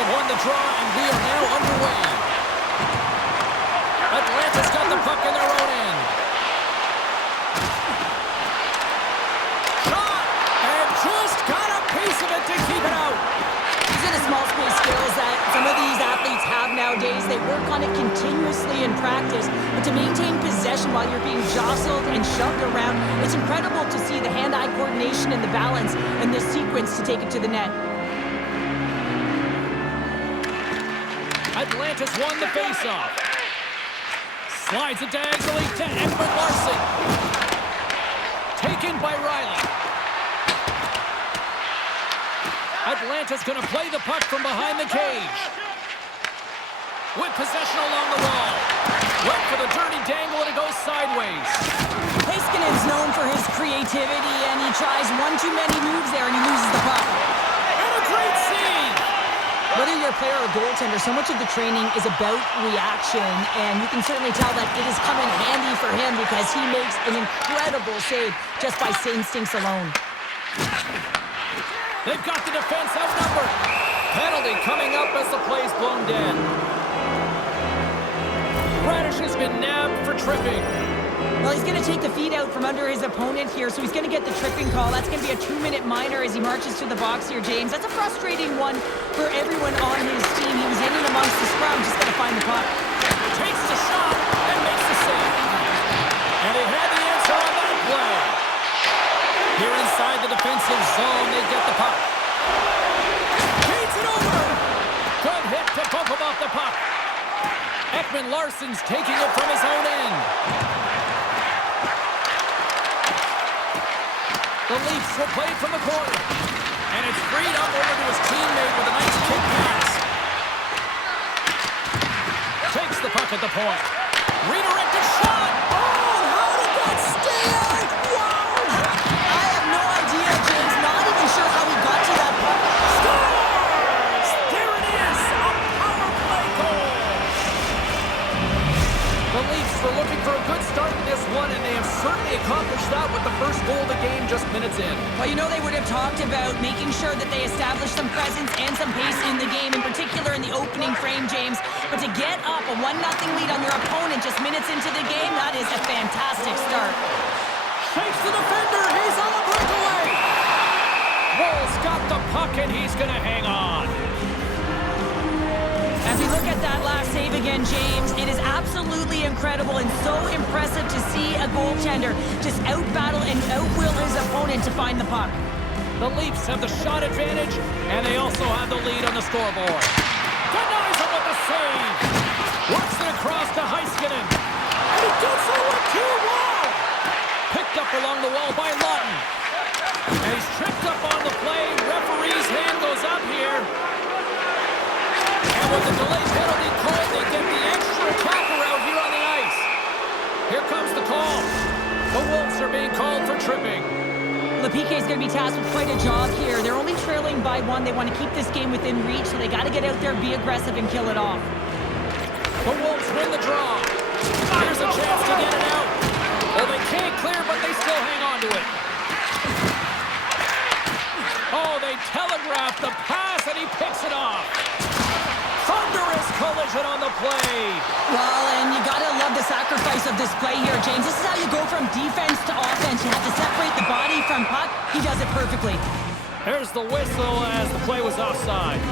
have won the draw, and we are now underway. Atlanta's got the puck in their own end. Shot! And just got a piece of it to keep it out. These are the small space skills that some of these athletes have nowadays. They work on it continuously in practice, but to maintain possession while you're being jostled and shoved around, it's incredible to see the hand-eye coordination and the balance in this sequence to take it to the net. Atlanta's won the faceoff. Slides it diagonally to Ekman Larsson. Taken by Riley. Atlanta's going to play the puck from behind the cage. With possession along the wall. Went for the dirty dangle and it goes sideways. Heiskanen's known for his creativity, and he tries one too many moves there and he loses the puck. And a great save! Whether you're a player or a goaltender, so much of the training is about reaction, and you can certainly tell that it is coming handy for him because he makes an incredible save just by instincts alone. They've got the defense outnumbered. Penalty coming up as the play's blown dead. Radish has been nabbed for tripping. Well, he's going to take the feet out from under his opponent here, so he's going to get the tripping call. That's going to be a 2-minute minor as he marches to the box here, James. That's a frustrating one for everyone on his team. He was in and amongst the scrum, just got to find the puck. Takes the shot and makes the save. And he had the answer on that play. Here inside the defensive zone, they get the puck. Beats it over. Good hit to bump him off the puck. Ekman Larsson's taking it from his own end. The Leafs will play from the corner. And it's freed up over to his teammate with a nice kick pass. Takes the puck at the point. Redirected shot. Oh, how did that stay out? Wow! I have no idea, James. Not even sure how he got to that puck. Scores! There it is! A power play goal! The Leafs were looking for a good start in this one, and they have certainly accomplished that with the first goal of the game just minutes in. Well, you know they would have talked about making sure that they establish some presence and some pace in the game, in particular in the opening frame, James. But to get up a 1-0 lead on your opponent just minutes into the game, that is a fantastic start. Shakes the defender. He's on the breakaway. Wolf's got the puck, and he's going to hang on. As we look at that last save again, James, it is absolutely incredible and so impressive to see a goaltender just out-battle and out-will his opponent to find the puck. The Leafs have the shot advantage, and they also have the lead on the scoreboard. Denies him with the save. Works it across to Heiskanen. And he does so with 2-1. Picked up along the wall by Lawton. And he's tripped up on the play. Referee's hand goes up here. And with the delayed penalty call, they get the extra attacker out here on the ice. Here comes the call. The Wolves are being called for tripping. The PK is going to be tasked with quite a job here. They're only trailing by 1. They want to keep this game within reach, so they got to get out there, be aggressive, and kill it off. The Wolves win the draw. Here's a chance to get it out. Well, they can't clear, but they still hang on to it. Oh, they telegraph the pass, and he picks it off. Thunderous collision on the play. Well, and you got to love the sacrifice of this play here, James. This is how you go from defense to offense. You have to separate the body from puck. He does it perfectly. There's the whistle as the play was offside.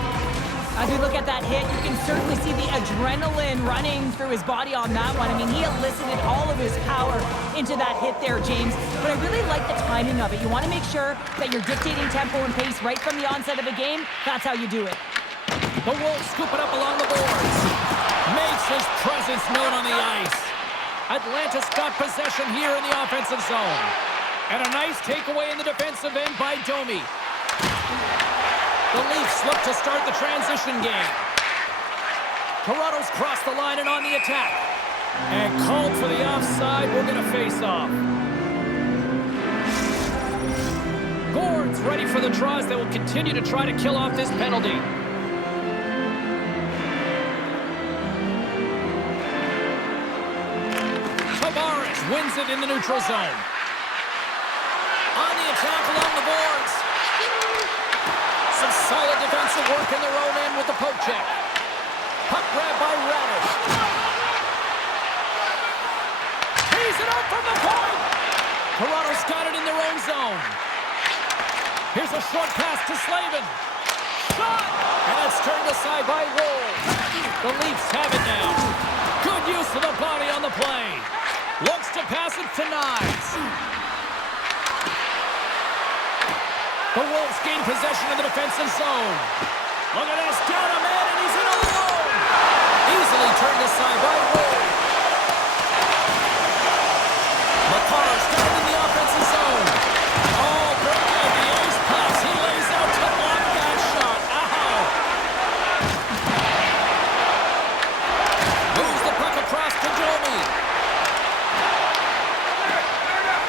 As we look at that hit, you can certainly see the adrenaline running through his body on that one. I mean, he elicited all of his power into that hit there, James. But I really like the timing of it. You want to make sure that you're dictating tempo and pace right from the onset of a game. That's how you do it. The Wolves scoop it up along the boards. Makes his presence known on the ice. Atlanta's got possession here in the offensive zone. And a nice takeaway in the defensive end by Domi. The Leafs look to start the transition game. Toronto's crossed the line and on the attack. And called for the offside. We're going to face off. Gord's ready for the draws that will continue to try to kill off this penalty. Tavares wins it in the neutral zone. On the attack along the boards. Some solid defensive it work in their own end with the poke check. Puck grab by Radish. He's it out from the point. Toronto's got it in their own zone. Here's a short pass to Slavin. Shot! And it's turned aside by Wolves. The Leafs have it now. Good use of the body on the play. Looks to pass it to Knies. The Wolves gain possession of the defensive zone. Look at this, down a man, and he's in alone. Easily turned aside by Wolves. McCarr's got it in the offensive zone. Oh, boy, the ace pass. He lays out to block that shot. Ow! Moves the puck across to Domi.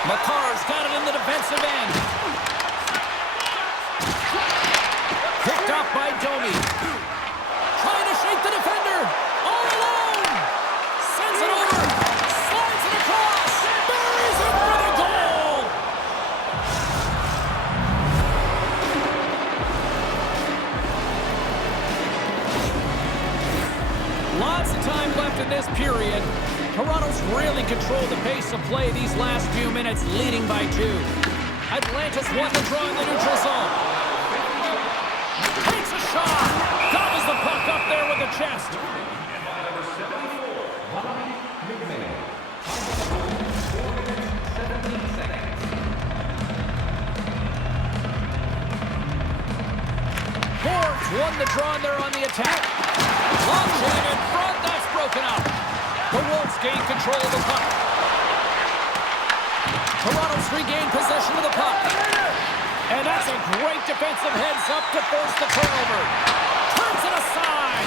McCarr's got it in the defensive end. Picked up by Domi. Trying to shake the defender. All alone. Sends it over. Slides it across. Buries it for the goal. Lots of time left in this period. Toronto's really controlled the pace of play these last few minutes, leading by 2. Atlanta's won the draw in the neutral zone. Takes a shot. Gobbles the puck up there with the chest. Forbes won the draw and they're on the attack. Long shot in front. That's broken up. The Wolves gain control of the puck. Toronto's regained possession of the puck. And that's a great defensive heads-up to force the turnover. Turns it aside.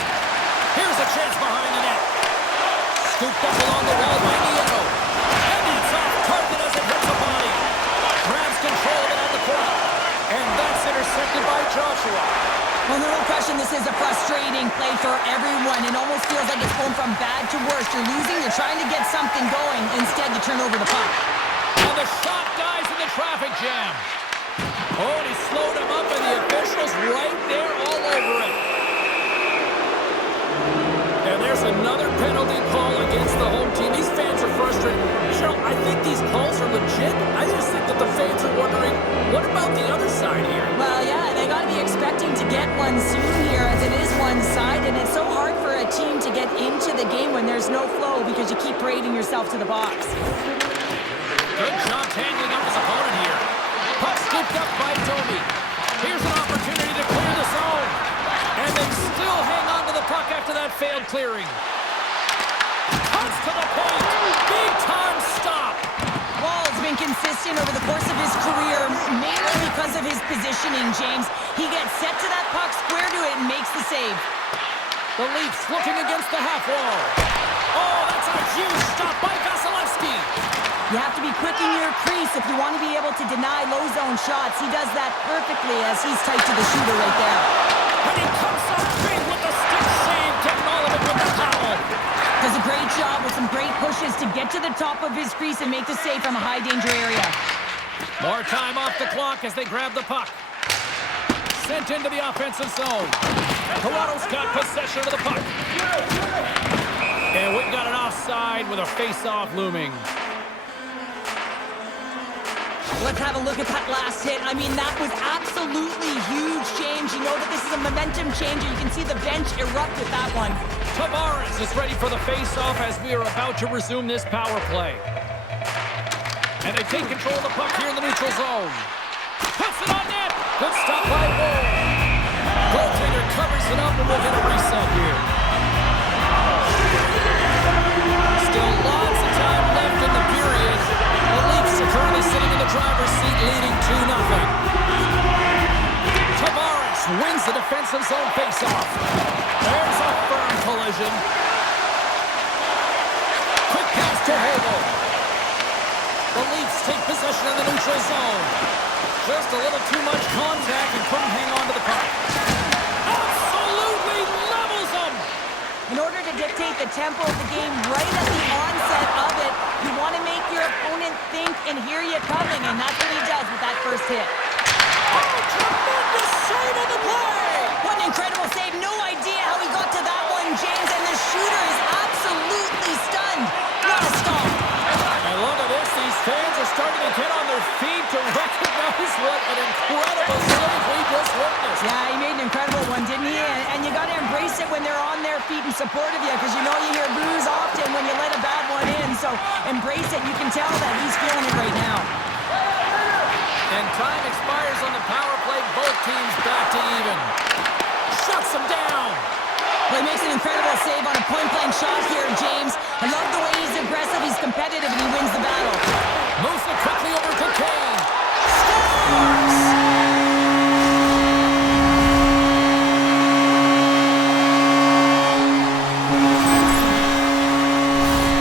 Here's a chance behind the net. Scooped up along the wall by Nieto. And it's off target as it hits the body. Grabs control of it on the corner. And that's intercepted by Joshua. Well, no question, this is a frustrating play for everyone. It almost feels like it's going from bad to worse. You're losing, you're trying to get something going. Instead, you turn over the puck. And the shot dies in the traffic jam. Oh, and he slowed him up, and the official's right there all over it. And there's another penalty call against the home team. These fans are frustrated. Cheryl, I think these calls are legit. I just think that the fans are wondering, what about the other side here? Well, yeah, they got to be expecting to get one soon here, as it is one side, and it's so hard for a team to get into the game when there's no flow because you keep parading yourself to the box. Good job handling up his opponent here. Puck scooped up by Domi. Here's an opportunity to clear the zone. And they still hang on to the puck after that failed clearing. Cuts to the point. Big time stop. Wall's been consistent over the course of his career, mainly because of his positioning, James. He gets set to that puck, square to it, and makes the save. The Leafs looking against the half wall. Oh, that's a huge stop by Vasilevsky. You have to be quick in your crease if you want to be able to deny low zone shots. He does that perfectly as he's tight to the shooter right there. And he comes up big with the stick save, getting all of it with the towel. Does a great job with some great pushes to get to the top of his crease and make the save from a high danger area. More time off the clock as they grab the puck. Sent into the offensive zone. Toronto's got possession of the puck. And we've got an offside with a face-off looming. Let's have a look at that last hit. I mean, that was absolutely huge, James. You know that this is a momentum changer. You can see the bench erupt with that one. Tavares is ready for the face-off as we are about to resume this power play. And they take control of the puck here in the neutral zone. Puts it on net. Good stop by Wolves. Goaltender covers it up and we'll get a reset here. Still lots of time left in the period. The Leafs are currently sitting in the driver's seat, leading 2-0. Tavares wins the defensive zone faceoff. There's a firm collision. Quick pass to Hagel. The Leafs take possession of the neutral zone. Just a little too much contact and couldn't hang on to the puck. Absolutely levels them. In order to dictate the tempo of the game right at the onset of it, you want to make your opponent think and hear you coming, and that's what he does with that first hit. Oh, tremendous save on the play! What an their feet to recognize what an incredible save we just witnessed. Yeah, he made an incredible one, didn't he? And you got to embrace it when they're on their feet in support of you, because you know you hear boos often when you let a bad one in. So embrace it. You can tell that he's feeling it right now. And time expires on the power play. Both teams back to even. Shuts him down. Well, he makes an incredible save on a point-blank shot here, James. I love the way he's aggressive, he's competitive, and he wins the battle. Moves it quickly over to Kane. Scores!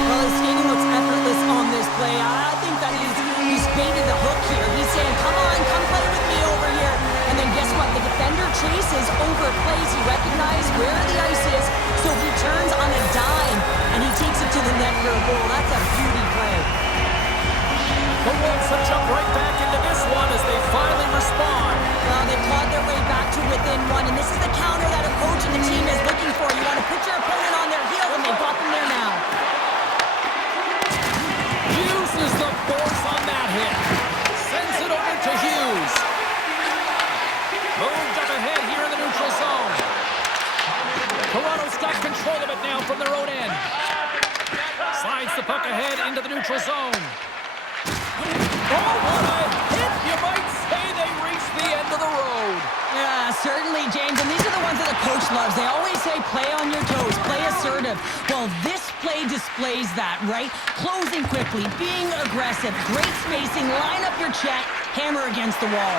Well, his skating looks effortless on this play. I think that he's baited the hook here. He's saying, come on, come play with me over here. And then guess what? The defender chases over plays. He recognizes where the ice is, so he turns on a dime, and he takes it to the net for a goal. That's a beauty play. The Wolves have jumped right back into this one as they finally respond. Well, they've clawed their way back to within one, and this is the counter that a coach and the team is looking for. You want to put your opponent on their heels, and they've got them there now. Uses the force on that hit. Sends it over to Hughes. Moved up ahead here in the neutral zone. Toronto's got control of it now from their own end. Slides the puck ahead into the neutral zone. Oh, what a hit! You might say they reached the end of the road. Yeah, certainly, James. And these are the ones that the coach loves. They always say, play on your toes, play assertive. Well, this play displays that, right? Closing quickly, being aggressive, great spacing, line up your check, hammer against the wall.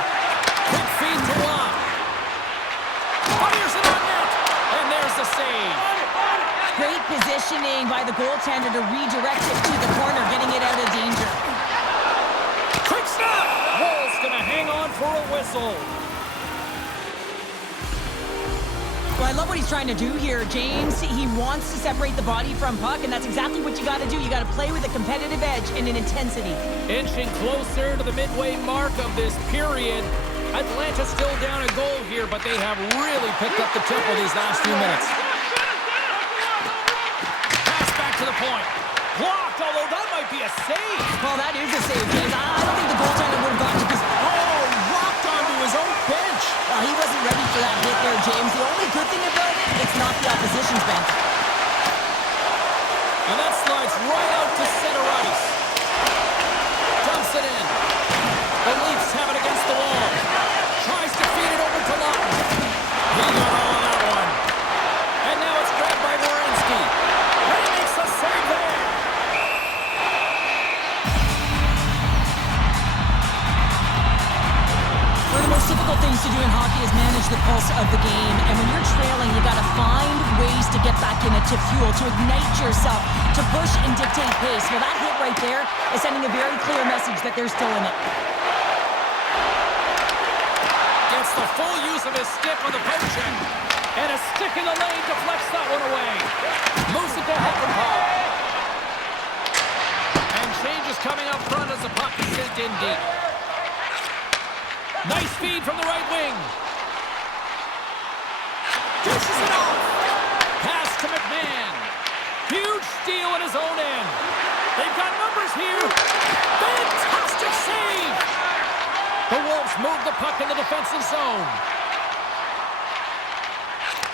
Quick feed to Watt. Fires it on net. And there's the save. Great positioning by the goaltender to redirect it to the corner, getting it out of danger. Quick snap. Wolves going to hang on for a whistle. Well, I love what he's trying to do here, James. He wants to separate the body from puck, and that's exactly what you got to do. You got to play with a competitive edge and an intensity. Inching closer to the midway mark of this period. Atlanta's still down a goal here, but they have really picked up the tempo these last few minutes. Pass back to the point. Blocked, although that might be a save. Well, that is a save, James. I don't think the goaltender would have gotten to this. Oh, rocked onto his own bench. He wasn't ready for that hit there, James. The only good thing about it, it's not the opposition's bench. And that slides right out to center ice. Dumps it in. The Leafs have it against the wall. Tries to feed it over to Lawton. He got all of that one. And now it's grabbed by Werenski. And he makes a save there. One of the most difficult things to do in hockey is manage the pulse of the game. And when you're trailing, you got to find ways to get back in it, to fuel, to ignite yourself, to push and dictate pace. Well, that hit right there is sending a very clear message that they're still in it. Gets the full use of his stick on the poke check. And a stick in the lane deflects that one away. Moves it to Heckenpah. And change is coming up front as the puck is sent in deep. Nice feed from the right wing. Dishes it off. Pass to McMahon. Huge steal at his own end. They've got numbers here. Fantastic save. The Wolves move the puck in the defensive zone.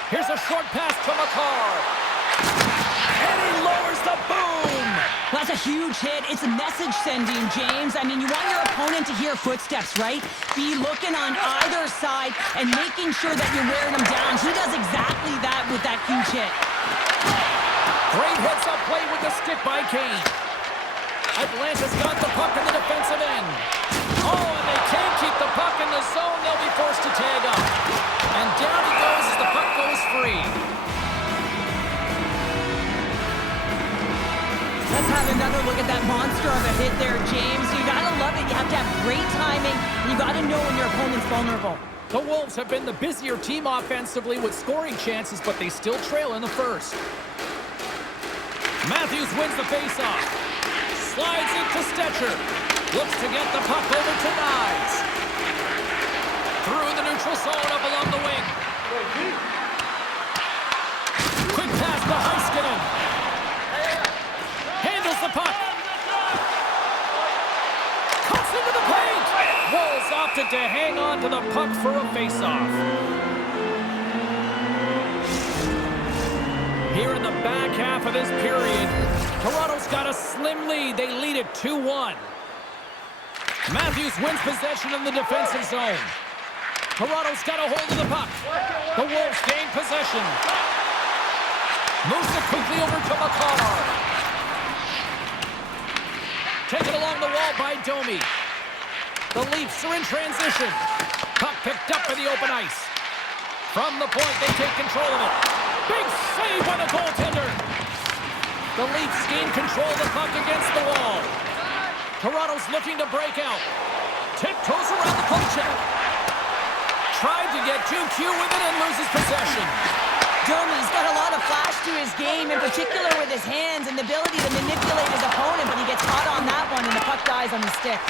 Here's a short pass to Makar. And he lowers the boom. That's a huge hit. It's a message sending, James. I mean, you want your opponent to hear footsteps, right? Be looking on either side and making sure that you're wearing them down. He does exactly that with that huge hit. Great heads-up play with the stick by Kane. Atlanta's got the puck in the defensive end. Oh, and they can't keep the puck in the zone. They'll be forced to tag up. And down he goes as the puck goes free. Let's have another look at that monster of a hit there, James. You gotta love it. You have to have great timing. You gotta know when your opponent's vulnerable. The Wolves have been the busier team offensively with scoring chances, but they still trail in the first. Matthews wins the faceoff. Slides it to Stetcher. Looks to get the puck over to Nyes. Through the neutral zone up along the wing. Quick pass to Heiskanen. Handles the puck. Cuts into the puck. to hang on to the puck for a face-off. Here in the back half of this period, Toronto's got a slim lead. They lead it 2-1. Matthews wins possession in the defensive zone. Toronto's got a hold of the puck. The Wolves gain possession. Moves it quickly over to McCarr. Taken along the wall by Domi. The Leafs are in transition. Puck picked up for the open ice. From the point, they take control of it. Big save by the goaltender. The Leafs gain control of the puck against the wall. Toronto's looking to break out. Tiptoes around the poke check. Tried to get 2Q with it and loses possession. Domi's got a lot of flash to his game, in particular with his hands and the ability to manipulate his opponent, but he gets caught on that one and the puck dies on the stick.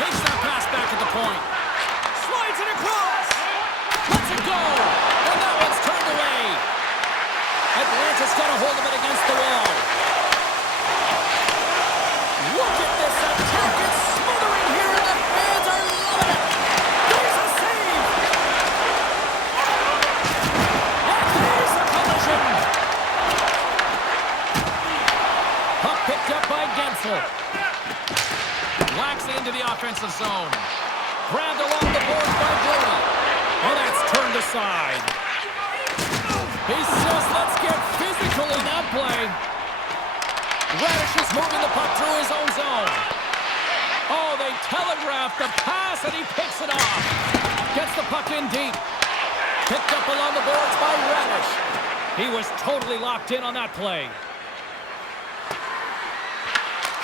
Takes that pass back at the point. Slides it across. Lets it go. And that one's turned away. Atlanta's got a hold of it against the wall. Look at this attack. It's smothering here and the fans are loving it. There's a save. And there's a collision. Puck picked up by Gensel. Whacks it into the offensive zone. Grabbed along the boards by Brody. Oh, that's turned aside. He says, let's get physical in that play. Radish is moving the puck through his own zone. Oh, they telegraph the pass, and he picks it off. Gets the puck in deep. Picked up along the boards by Radish. He was totally locked in on that play.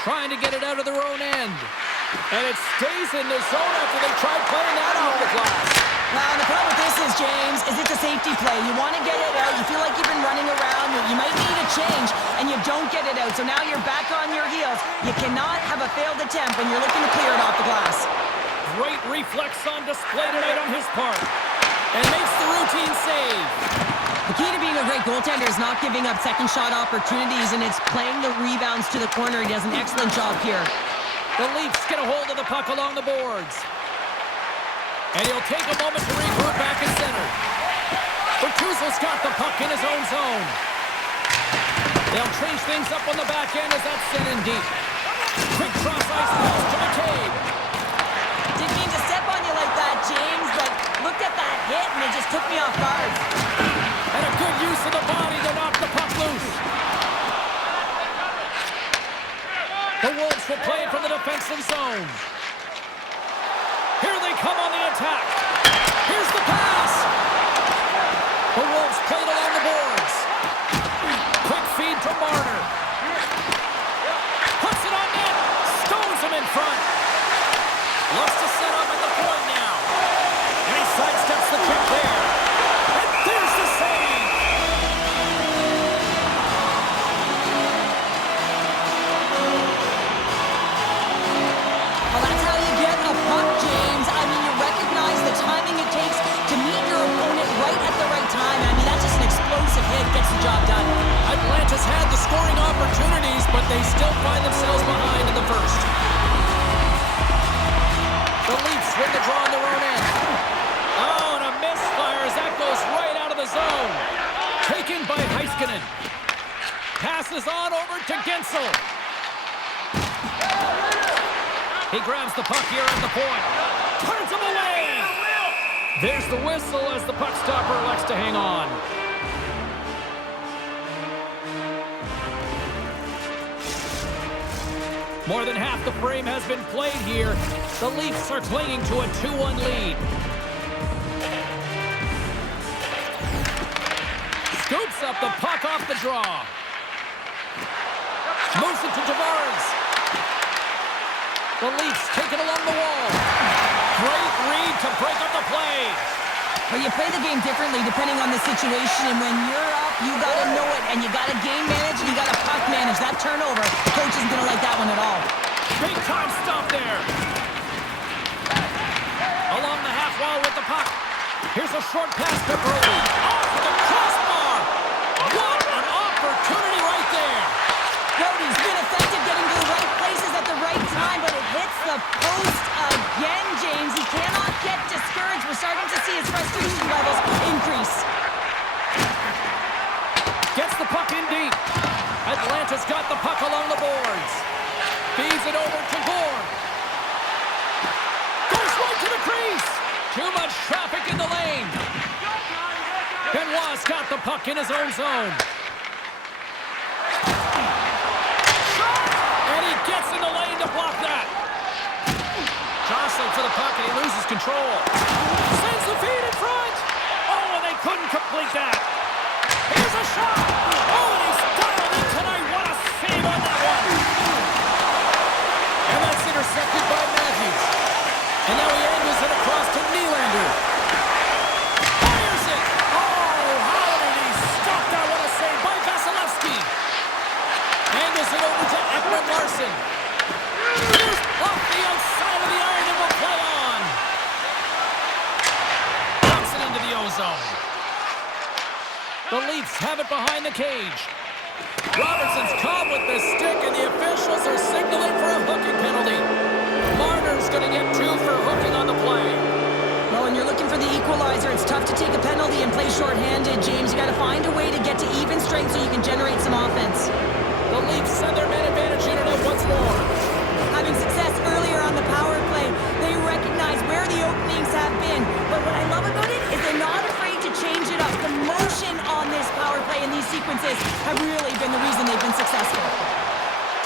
Trying to get it out of their own end. And it stays in the zone after they tried playing that off the glass. Now, the problem with this is, James, is it's a safety play. You want to get it out. You feel like you've been running around. You might need a change, and you don't get it out. So now you're back on your heels. You cannot have a failed attempt when you're looking to clear it off the glass. Great reflex on display tonight on his part. And makes the routine save. The key to being a great goaltender is not giving up second shot opportunities, and it's playing the rebounds to the corner. He does an excellent job here. The Leafs get a hold of the puck along the boards. And he'll take a moment to regroup back in center. Bertuzzo's got the puck in his own zone. They'll change things up on the back end as that's sent in deep. Quick cross-ice pass to McCabe. Didn't mean to step on you like that, James, but looked at that hit and it just took me off guard. And a good use of the body to knock the puck loose. The Wolves will play it from the defensive zone. Here they come on the attack. Here's the pass. The Wolves play it along the boards. Quick feed to Marner. Puts it on net. Stones him in front. Looks to set up at the point now. And he sidesteps the kick there. And there's the save. Well, that's how you get a puck, James. I mean, you recognize the timing it takes to meet your opponent right at the right time. I mean, that's just an explosive hit. Gets the job done. Atlanta's had the scoring opportunities, but they still find themselves behind in the first. The Leafs win the draw on their own end. Oh, and a misfire as that goes right out of the zone. Taken by Heiskanen. Passes on over to Gensel. He grabs the puck here at the point. Turns him away. There's the whistle as the puck stopper elects to hang on. More than half the frame has been played here. The Leafs are clinging to a 2-1 lead. Scoops up the puck off the draw. Moves it to Tavares. The Leafs take it along the wall. Great read to break up the play. Well, you play the game differently depending on the situation, and when you're up, you got to know it, and you got to game manage, and you got to puck manage. That turnover, coach isn't going to like that one at all. Big time stop there. Along the half wall with the puck. Here's a short pass to Brody. Off the crossbar. What an opportunity right there. Brody's been effective getting to the right places at the right time, post again, James. He cannot get discouraged. We're starting to see his frustration levels increase. Gets the puck in deep. Atlanta's got the puck along the boards. Feeds it over to Gore. Goes right to the crease. Too much traffic in the lane. Benoit's got the puck in his own zone. And he gets in the lane to block that. Jostling for the puck, and he loses control. Sends the feed in front. Oh, and they couldn't complete that. Here's a shot. Oh, and he's dialed in tonight. What a save on that one. And that's intercepted by Matthews. And now he angles it across to Nylander. Fires it. Oh, how did he stop that? What a save by Vasilevsky. Angles it over to Ekman Larsson. Off the outside of the iron and will play on. Knocks it into the ozone. The Leafs have it behind the cage. Robertson's caught with the stick, and the officials are signaling for a hooking penalty. Marner's going to get 2 for hooking on the play. Well, when you're looking for the equalizer, it's tough to take a penalty and play shorthanded, James. You got to find a way to get to even strength so you can generate some offense. The Leafs send their man advantage unit out once more. Having success earlier on the power play, they recognize where the openings have been. But what I love about it is they're not afraid to change it up. The motion on this power play and these sequences have really been the reason they've been successful.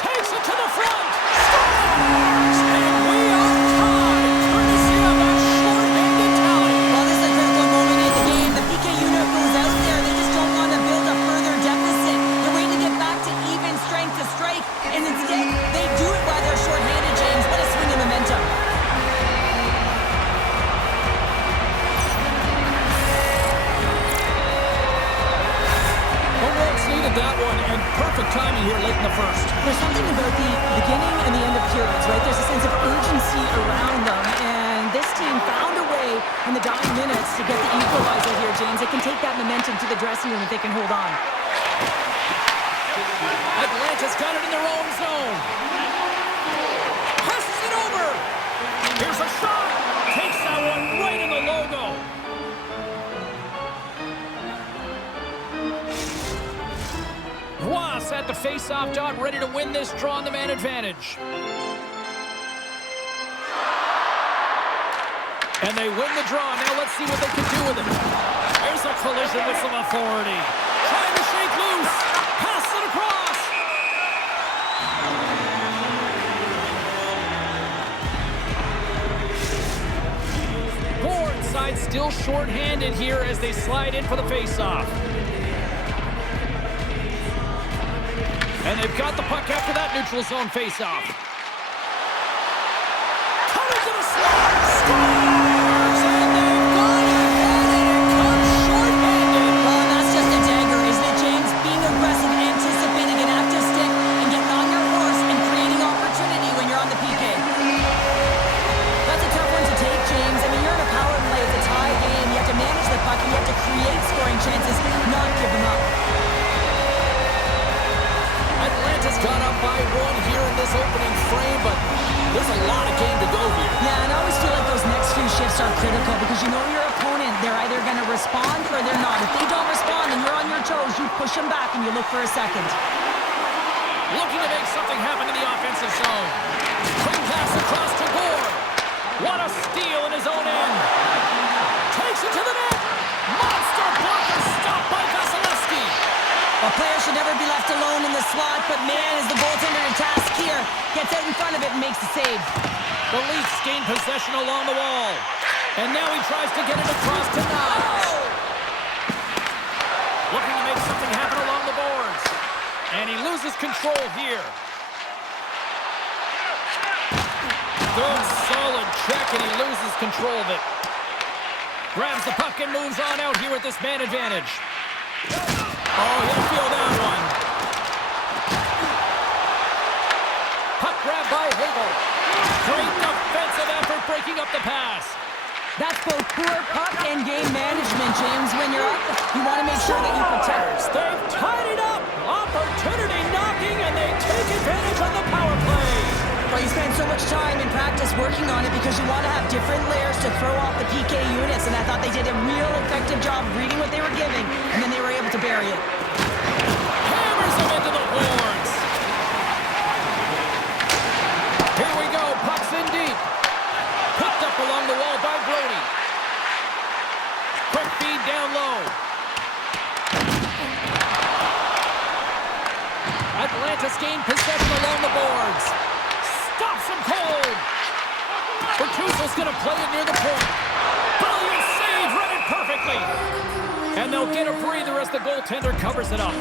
Takes it to the front. Scores! And we are tied, courtesy of a short-handed tally. Well, this is a critical moment in the game. The PK unit goes out there. They just don't want to build a further deficit. They're waiting to get back to even strength to strike. And instead, they do it while they're short-handed, James. What a swing of momentum. That one, and perfect timing here late in the first. There's something about the beginning and the end of periods, right? There's a sense of urgency around them, and this team found a way in the dying minutes to get the equalizer here, James. They can take that momentum to the dressing room if they can hold on. Atlanta's got it in their own zone. Passes it over. Here's a shot. Takes that one right in the logo. Ross at the face-off dot, ready to win this draw on the man advantage. And they win the draw. Now let's see what they can do with it. There's a collision with some authority. Trying to shake loose. Pass it across. Gore inside, still short-handed here as they slide in for the face-off. And they've got the puck after that neutral zone face-off. Coming to the slot. Scores! And they've got it. And it comes short-handed. Oh, that's just a dagger, isn't it, James? Being aggressive, anticipating an active stick, and getting on your horse and creating opportunity when you're on the PK. That's a tough one to take, James. I mean, you're in a power play. It's a tie game. You have to manage the puck, and you have to create scoring chances, not give them up. Atlanta's got up by 1 here in this opening frame, but there's a lot of game to go here. Yeah, and I always feel like those next few shifts are critical because you know your opponent, they're either going to respond or they're not. If they don't respond and you're on your toes, you push them back and you look for a second. Looking to make something happen in the offensive zone. Quick pass across to Gore. What a steal in his own end. Takes it to the net. Monster blocker stopped by Vasilevsky. A player should never be left alone in the slot, but man, is the goaltender to task here. Gets out in front of it and makes the save. The Leafs gain possession along the wall. And now he tries to get it across to Niles. Looking to make something happen along the boards. And he loses control here. Good, solid check, and he loses control of it. Grabs the puck and moves on out here with this man advantage. Oh, he'll feel that one. Puck grab by Hagel. Great defensive effort breaking up the pass. That's both poor puck and game management, James. When you're up, you want to make sure that you protect. They've tied it up. Opportunity knocking, and they take advantage on the power play. Well, you spend so much time in practice working on it because you want to have different layers to throw off the PK units, and I thought they did a real effective job of reading what they were giving, and then they were able to bury it. Hammers him into the boards. Here we go. Puck's in deep. Picked up along the wall by Brody. Quick feed down low. Atlantis gained possession along the boards. Stops him cold. Bertuzzo's going to play it near the point. Brilliant save, read it perfectly. And they'll get a breather as the goaltender covers it up.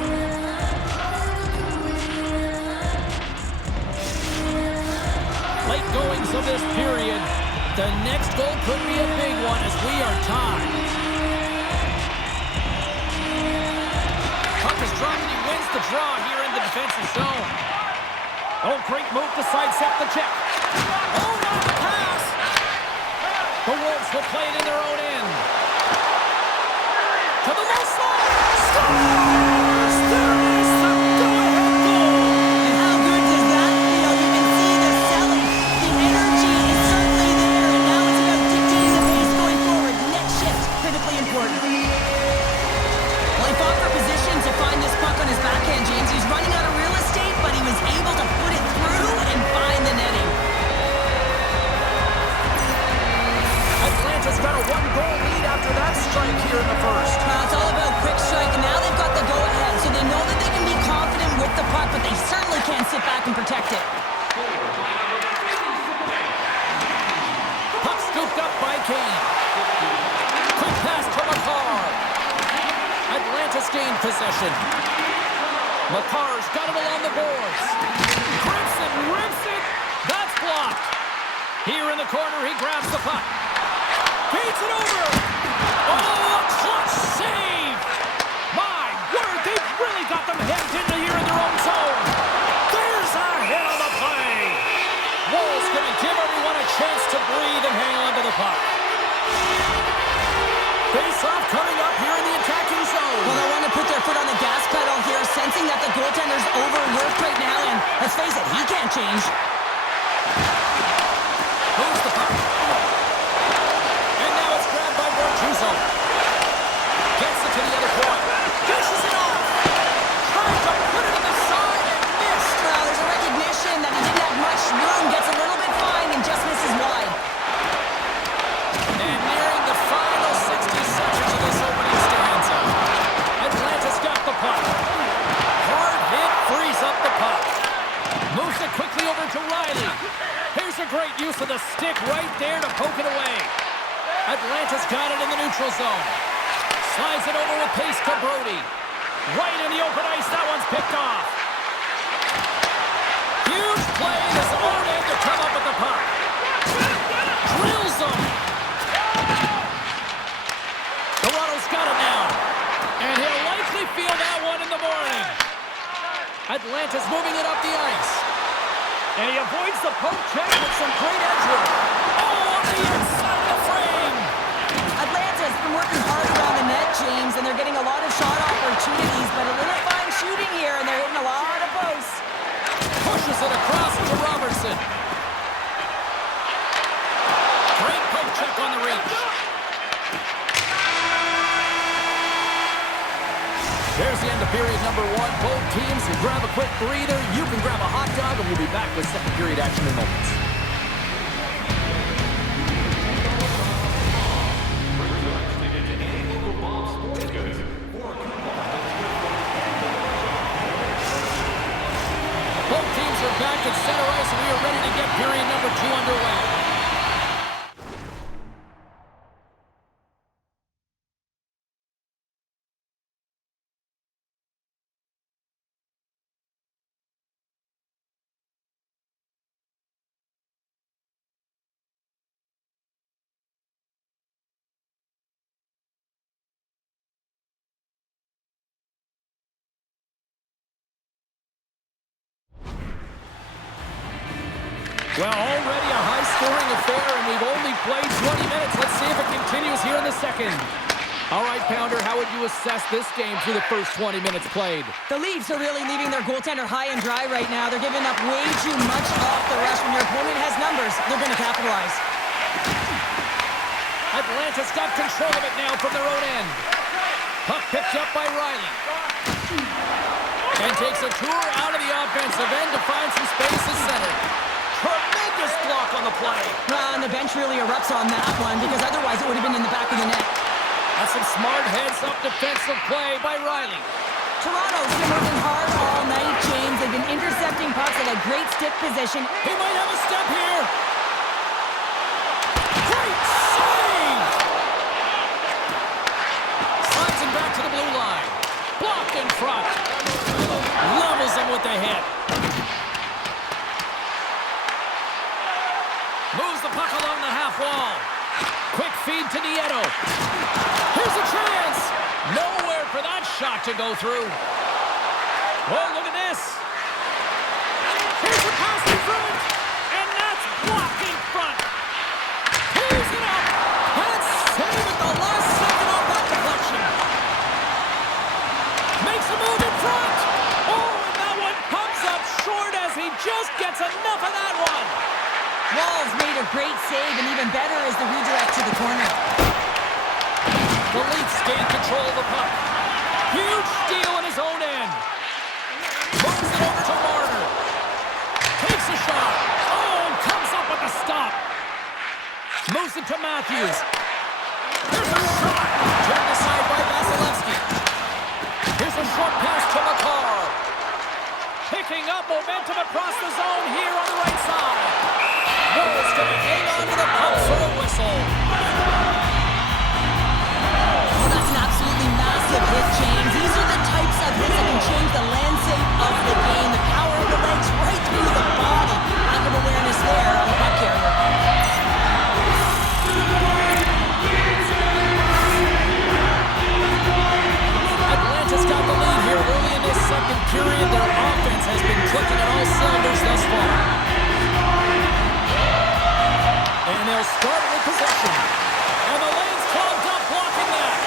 Late goings of this period. The next goal could be a big one as we are tied. Puck is dropped and he wins the draw here in the defensive zone. Oh, great move to sidestep the check. Oh, not the pass. The Wolves will play it in their own end. To the low slot. Scores! There is the go-ahead goal. And how good does that feel? You can see the selling. The energy is certainly there, and now it's about dictating the pace going forward. Next shift, critically important. Well, he fought for position to find this puck on his backhand, James. He's running out of real estate, but he was able to put it through and find the netting. Atlanta's got a one-goal lead after that strike here in the first. It's all about quick strike, and now they've got the go-ahead, so they know that they can be confident with the puck, but they certainly can't sit back and protect it. Puck scooped up by Kane. Quick pass to Makar. Atlantis gained possession. Makar's got it along the boards. Grips it, rips it. That's blocked. Here in the corner, he grabs the puck. Beats it over. Oh, a clutch save. My word, they've really got them hemmed into here in their own zone. There's a hit on the play. Wolves going to give everyone a chance to breathe and hang on to the puck. Face-off coming up here in the attacking zone. Well, they want to put their foot on the gas pedal here, sensing that the goaltender's overworked right now, and let's face it, he can't change. Moves the puck. And now it's grabbed by Bertuzzo. Gets it to the other point. Dishes it off. Trying to put it in the side and missed. Well, there's a recognition that he didn't have much room, gets a little bit fine, and just misses wide. And nearing the final 60 seconds of this opening stanza. Atlanta's got the puck. Hard hit frees up the puck. Moves it quickly over to Riley. Here's a great use of the stick right there to poke it away. Atlanta's got it in the neutral zone. Slides it over with pace to Brody. Right in the open ice, that one's picked off. Huge play in his own end to come up with the puck. Drills him. Toronto's got it now. And he'll likely feel that one in the morning. Atlanta's moving it up the ice. And he avoids the poke check with some great edge work. Oh, on the inside of the frame. Atlanta's been working hard around the net, James, and they're getting a lot of shot opportunities, but a little fine shooting here, and they're hitting a lot of posts. Pushes it across to Robertson. Great poke check on the reach. There's the end of period number one. Both teams can grab a quick breather. You can grab a hot dog, and we'll be back with second period action in moments. Both teams are back at center ice, and we are ready to get period number two underway. Well, already a high-scoring affair, and we've only played 20 minutes. Let's see if it continues here in the second. All right, Pounder, how would you assess this game through the first 20 minutes played? The Leafs are really leaving their goaltender high and dry right now. They're giving up way too much off the rush. When your opponent has numbers, they're going to capitalize. Atlanta's got control of it now from their own end. Puck picked up by Riley. And takes a tour out of the offensive end to find some space at center. Tremendous block on the play. Well, and the bench really erupts on that one because otherwise it would have been in the back of the net. That's some smart heads-up defensive play by Riley. Toronto's been working hard all night, James. They've been intercepting pucks at a great stick position. He might have a step here. Great save! Slides him back to the blue line. Blocked in front. Levels him with the hit. Moves the puck along the half wall. Quick feed to Nieto. Here's a chance. Nowhere for that shot to go through. Oh, look at this. Here's a pass in front. And that's blocked in front. Here's it up. And save at the last second off that deflection. Makes a move in front. Oh, and that one comes up short as he just gets enough of that one. Wall's made a great save, and even better is the redirect to the corner. The Leafs gain control of the puck. Huge steal in his own end. Moves it over to Marner. Takes a shot. Oh, and comes up with a stop. Moves it to Matthews. Here's a shot. Turned aside by Vasilevsky. Here's a short pass to McCarr. Picking up momentum across the zone here on the right side. Wall's going to hang on to the puck for a whistle. Hit, James. These are the types of hits that can change the landscape of the game. The power of the legs right through the body. Lack of awareness there on the puck carrier. Atlanta's got the lead here early in this second period. Their offense has been clicking on all cylinders thus far. And they'll start with possession. And the lane's clogged up, blocking that.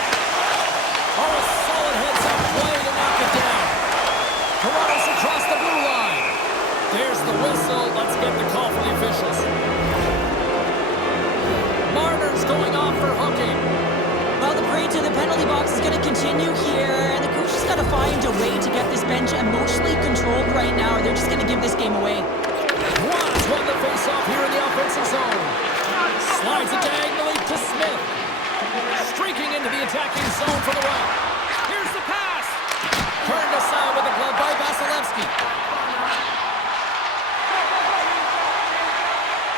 Oh, a solid heads-up play to knock it down. Toronto's across the blue line. There's the whistle. Let's get the call from the officials. Marner's going off for hooking. Well, the parade to the penalty box is going to continue here, and the coach has got to find a way to get this bench emotionally controlled right now, or they're just going to give this game away. Watts won the face-off here in the offensive zone. Slides it diagonally to Smith. Streaking into the attacking zone for the right. Here's the pass. Turned aside with the glove by Vasilevsky.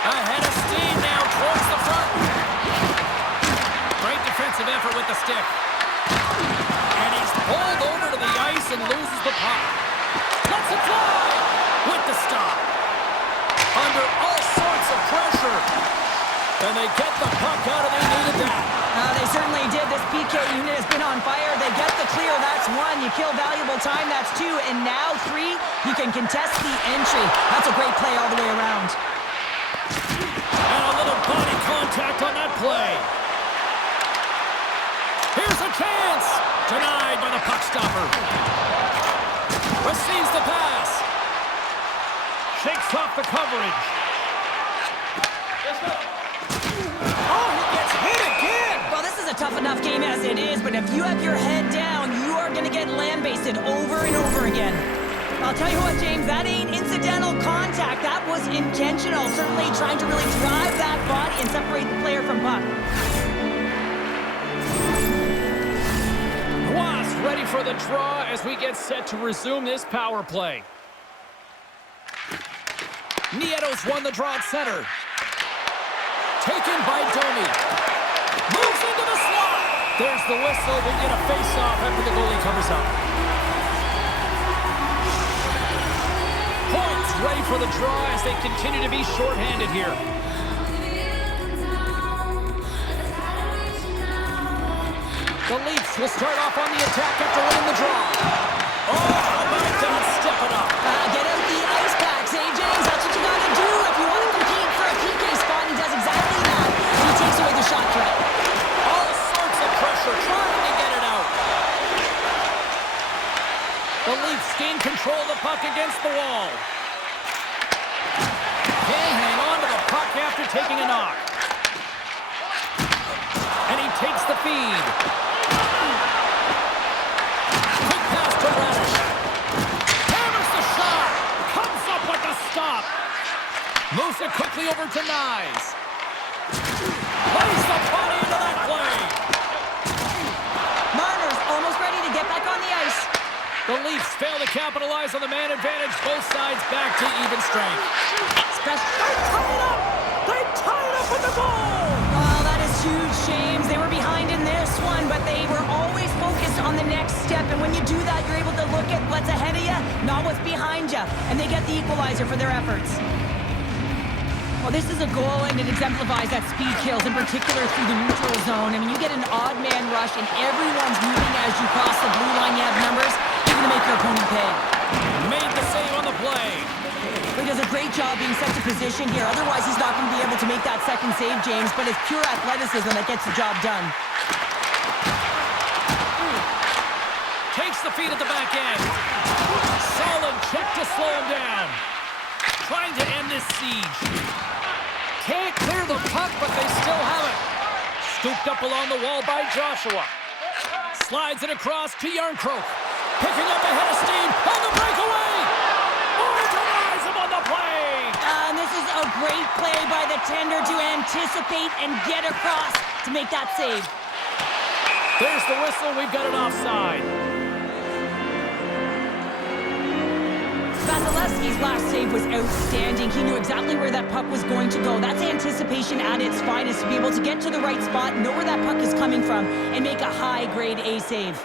Ahead of steam now towards the front. Great defensive effort with the stick. And he's pulled over to the ice and loses the puck. Lets it fly with the stop. Under all sorts of pressure. And they get the puck out and they needed that. They certainly did. This PK unit has been on fire. They get the clear. That's one. You kill valuable time. That's two. And now three. You can contest the entry. That's a great play all the way around. And a little body contact on that play. Here's a chance. Denied by the puck stopper. Receives the pass. Shakes off the coverage. Oh, he gets hit again. Well, this is a tough enough game as it is, but if you have your head down, you are going to get land-basted over and over again. I'll tell you what, James, that ain't incidental contact. That was intentional, certainly trying to really drive that body and separate the player from puck. Was ready for the draw as we get set to resume this power play. Nieto's won the draw at center. Taken by Domi. Moves into the slot. There's the whistle. We'll get a face-off after the goalie covers up. Points ready for the draw as they continue to be shorthanded here. The Leafs will start off on the attack after winning the draw. Oh, how about that? Step it up. Get out the ice packs, eh, James? That's what you got to do if you want to compete for a PK spot. He does exactly that. He takes away the shot threat. All sorts of pressure trying it quickly over to Nyes. Plays the body into that play. Marner's almost ready to get back on the ice. The Leafs fail to capitalize on the man advantage. Both sides back to even strength. They tie it up! They tie it up with the goal! Oh, that is huge, James. They were behind in this one, but they were always focused on the next step. And when you do that, you're able to look at what's ahead of you, not what's behind you. And they get the equalizer for their efforts. Well, this is a goal, and it exemplifies that speed kills, in particular through the neutral zone. I mean, you get an odd man rush, and everyone's moving as you cross the blue line. You have numbers, you're going to make your opponent pay. Made the save on the play. He does a great job being set to position here. Otherwise, he's not going to be able to make that second save, James, but it's pure athleticism that gets the job done. Takes the feed at the back end. Solid check to slow him down. Trying to end this siege. Can't clear the puck, but they still have it. Scooped up along the wall by Joshua. Slides it across to Yarncroke. Picking up ahead of steam on the breakaway. Overtime him on the play. And this is a great play by the tender to anticipate and get across to make that save. There's the whistle. We've got an offside. Vasilevsky's last save was outstanding. He knew exactly where that puck was going to go. That's anticipation at its finest, to be able to get to the right spot, know where that puck is coming from, and make a high-grade A save.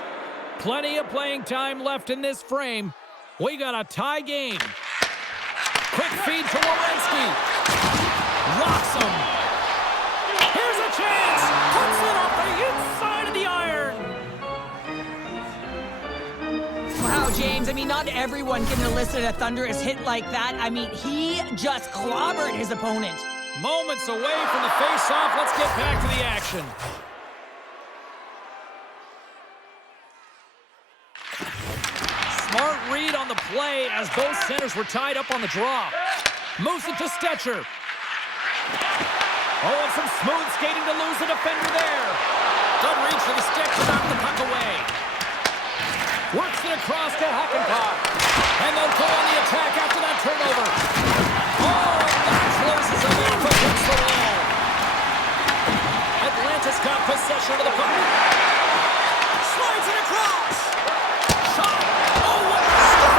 Plenty of playing time left in this frame. We got a tie game. Quick feed to Werenski. Rocks him. Here's a chance. Puts it off the inside of the iron. Wow, James, I mean, not everyone can elicit a thunderous hit like that. I mean, he just clobbered his opponent. Moments away from the face-off. Let's get back to the action. Smart read on the play as both centers were tied up on the draw. Moves it to Stetcher. Oh, and some smooth skating to lose the defender there. Doesn't reach for the stick to knock the puck away. Works it across to Hakanpää. And they'll go on the attack after that turnover. Oh, and that closes him off against the wall. Atlanta's got possession of the puck. Slides it across. Shot. Oh, what a stop.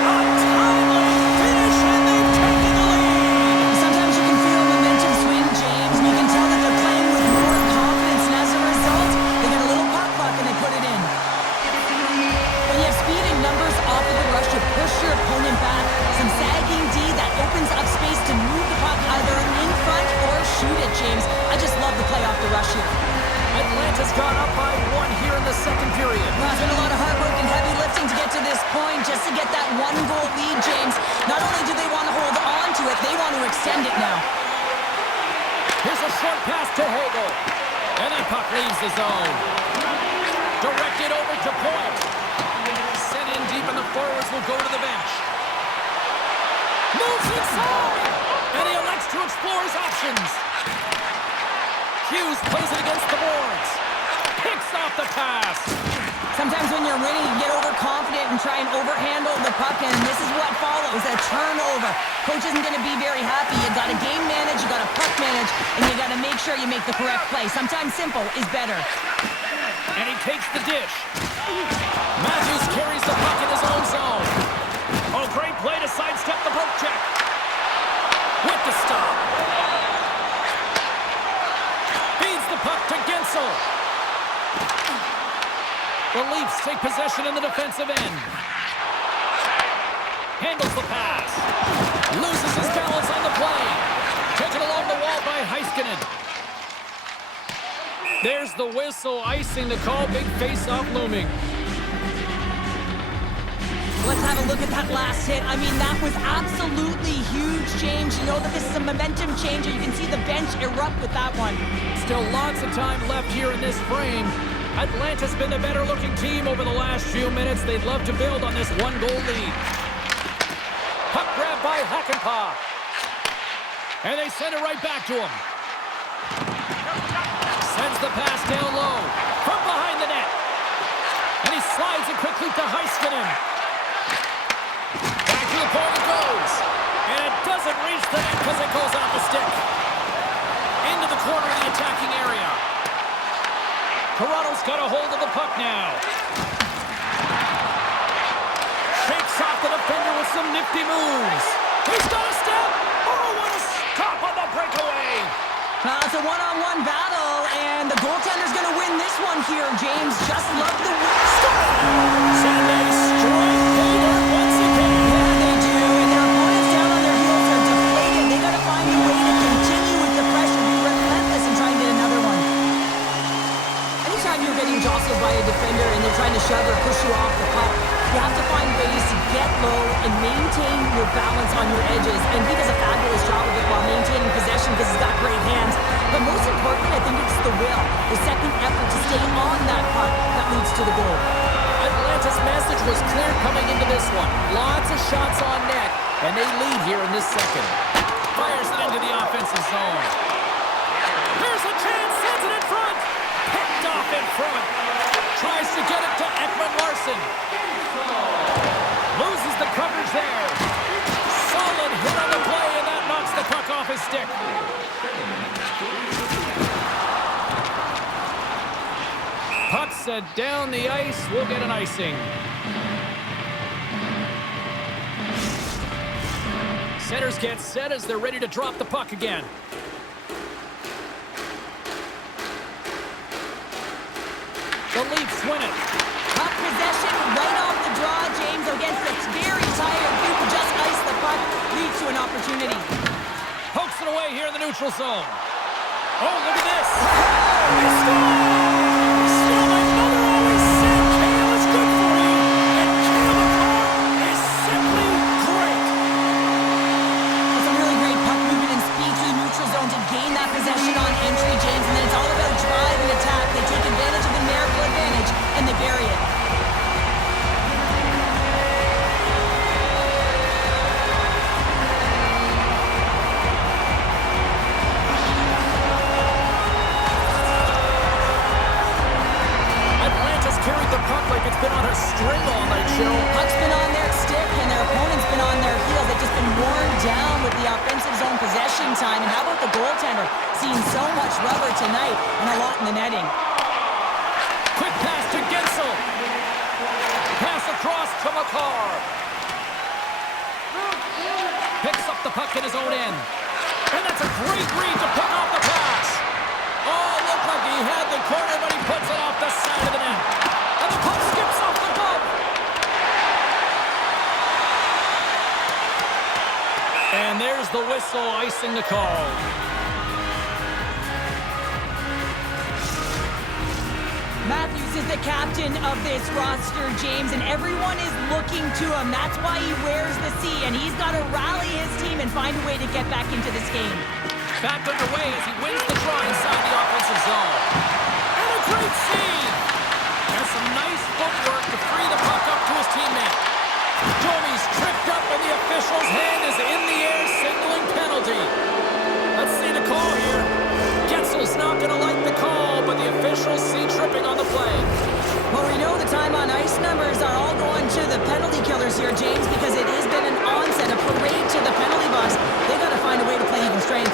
Untimely finish, and they've taken the lead. Sometimes you can feel momentum swing, James, and you can tell that they're playing with more confidence, and as a result, they get a little pop puck and they put it in. When you have speed and numbers off of the rush, you push your opponent back. Some sagging D that opens up space to move the puck either in front or shoot it, James. I just love the play off the rush here. Atlanta's gone up by 1 here in the second period. Well, it's been a lot of hard work and heavy lifting to get to this point, just to get that 1-goal lead, James. Not only do they want to hold on to it, they want to extend it now. Here's a short pass to Hagel. And that puck leaves the zone. Directed over to Point. Sent in deep, and the forwards will go to the bench. Moves inside. And he elects to explore his options. Hughes plays it against the boards. Picks off the pass. Sometimes when you're winning, you get overconfident and try and overhandle the puck, and this is what follows, a turnover. Coach isn't going to be very happy. You got to game manage, you got to puck manage, and you got to make sure you make the correct play. Sometimes simple is better. And he takes the dish. Matthews carries the puck in his own zone. Oh, great play to sidestep the poke check. With the stop. Feeds the puck to Gensel. The Leafs take possession in the defensive end. Handles the pass. Loses his balance on the play. Taken along the wall by Heiskanen. There's the whistle, icing the call. Big face-off looming. Let's have a look at that last hit. I mean, that was absolutely huge, James. You know that this is a momentum changer. You can see the bench erupt with that one. Still lots of time left here in this frame. Atlanta's been the better-looking team over the last few minutes. They'd love to build on this 1-goal lead. Puck grab by Hakanpää. And they send it right back to him. Sends the pass down low. From behind the net. And he slides it quickly to Heiskanen. Back to the point it goes. And it does doesn't reach the net because it goes off the stick. Into the corner of the attacking area. Toronto's got a hold of the puck now. Shakes off the defender with some nifty moves. He's got a step. Oh, what a stop on the breakaway. It's a one-on-one battle, and the goaltender's going to win this one here, James. Just love the win. And they strike pay dirt once again. Yeah, they do, and their opponents down on their heels are deflated. They got to find a way to continue with the pressure, be relentless, and try and get another one. Anytime you're getting jostled by a defender and they're trying to shove or push you off the puck, you have to find ways to get low and maintain your balance on your edges. And he does a fabulous job of it while maintaining possession because he's got great hands. But most importantly, I think it's the will, the second effort to stay on that puck that leads to the goal. Atlanta's message was clear coming into this one. Lots of shots on net, and they lead here in this second. Fires it into the offensive zone. Here's a chance, sends it in front. Picked off in front. Tries to get it to Ekman-Larsson. Loses the coverage there. Solid hit on the play, and that knocks the puck off his stick. Puck set down the ice. We'll get an icing. Centers get set as they're ready to drop the puck again. The Leafs win it. Puck possession right off the draw, James, against a very tired group who just iced the puck, leads to an opportunity. Pokes it away here in the neutral zone. Oh, look at this. They score! Still, my mother always said Kale is good for you. And Kale McCarr is simply great. It's a really great puck movement and speed to the neutral zone to gain that possession on entry, James, and then it's all about drive and attack. They take advantage of the numerical advantage, and they bury it. Carried the puck like it's been on a string all night, Cheryl. Puck's been on their stick, and their opponent's been on their heels. They've just been worn down with the offensive zone possession time. And how about the goaltender? Seeing so much rubber tonight and a lot in the netting. Quick pass to Gensel. Pass across to McCarr. Picks up the puck in his own end. And that's a great read to pick off the pass. Oh, looked like he had the corner, but he puts it off the side of the net. And the puck skips off the glove. And there's the whistle icing the call. Matthews is the captain of this roster, James, and everyone is looking to him. That's why he wears the C, and he's got to rally his team and find a way to get back into this game. Back underway as he wins the draw inside the offensive zone. And a great save! And some nice footwork to free the puck up to his teammate. Domi's tripped up and the official's hand is in the air signaling penalty. Let's see the call here. Getzel's not going to like the call, but the officials see tripping on the play. Well, we know the time on ice numbers are all going to the penalty killers here, James, because it has been an onset, a parade to the penalty box. They got to find a way to play even strength.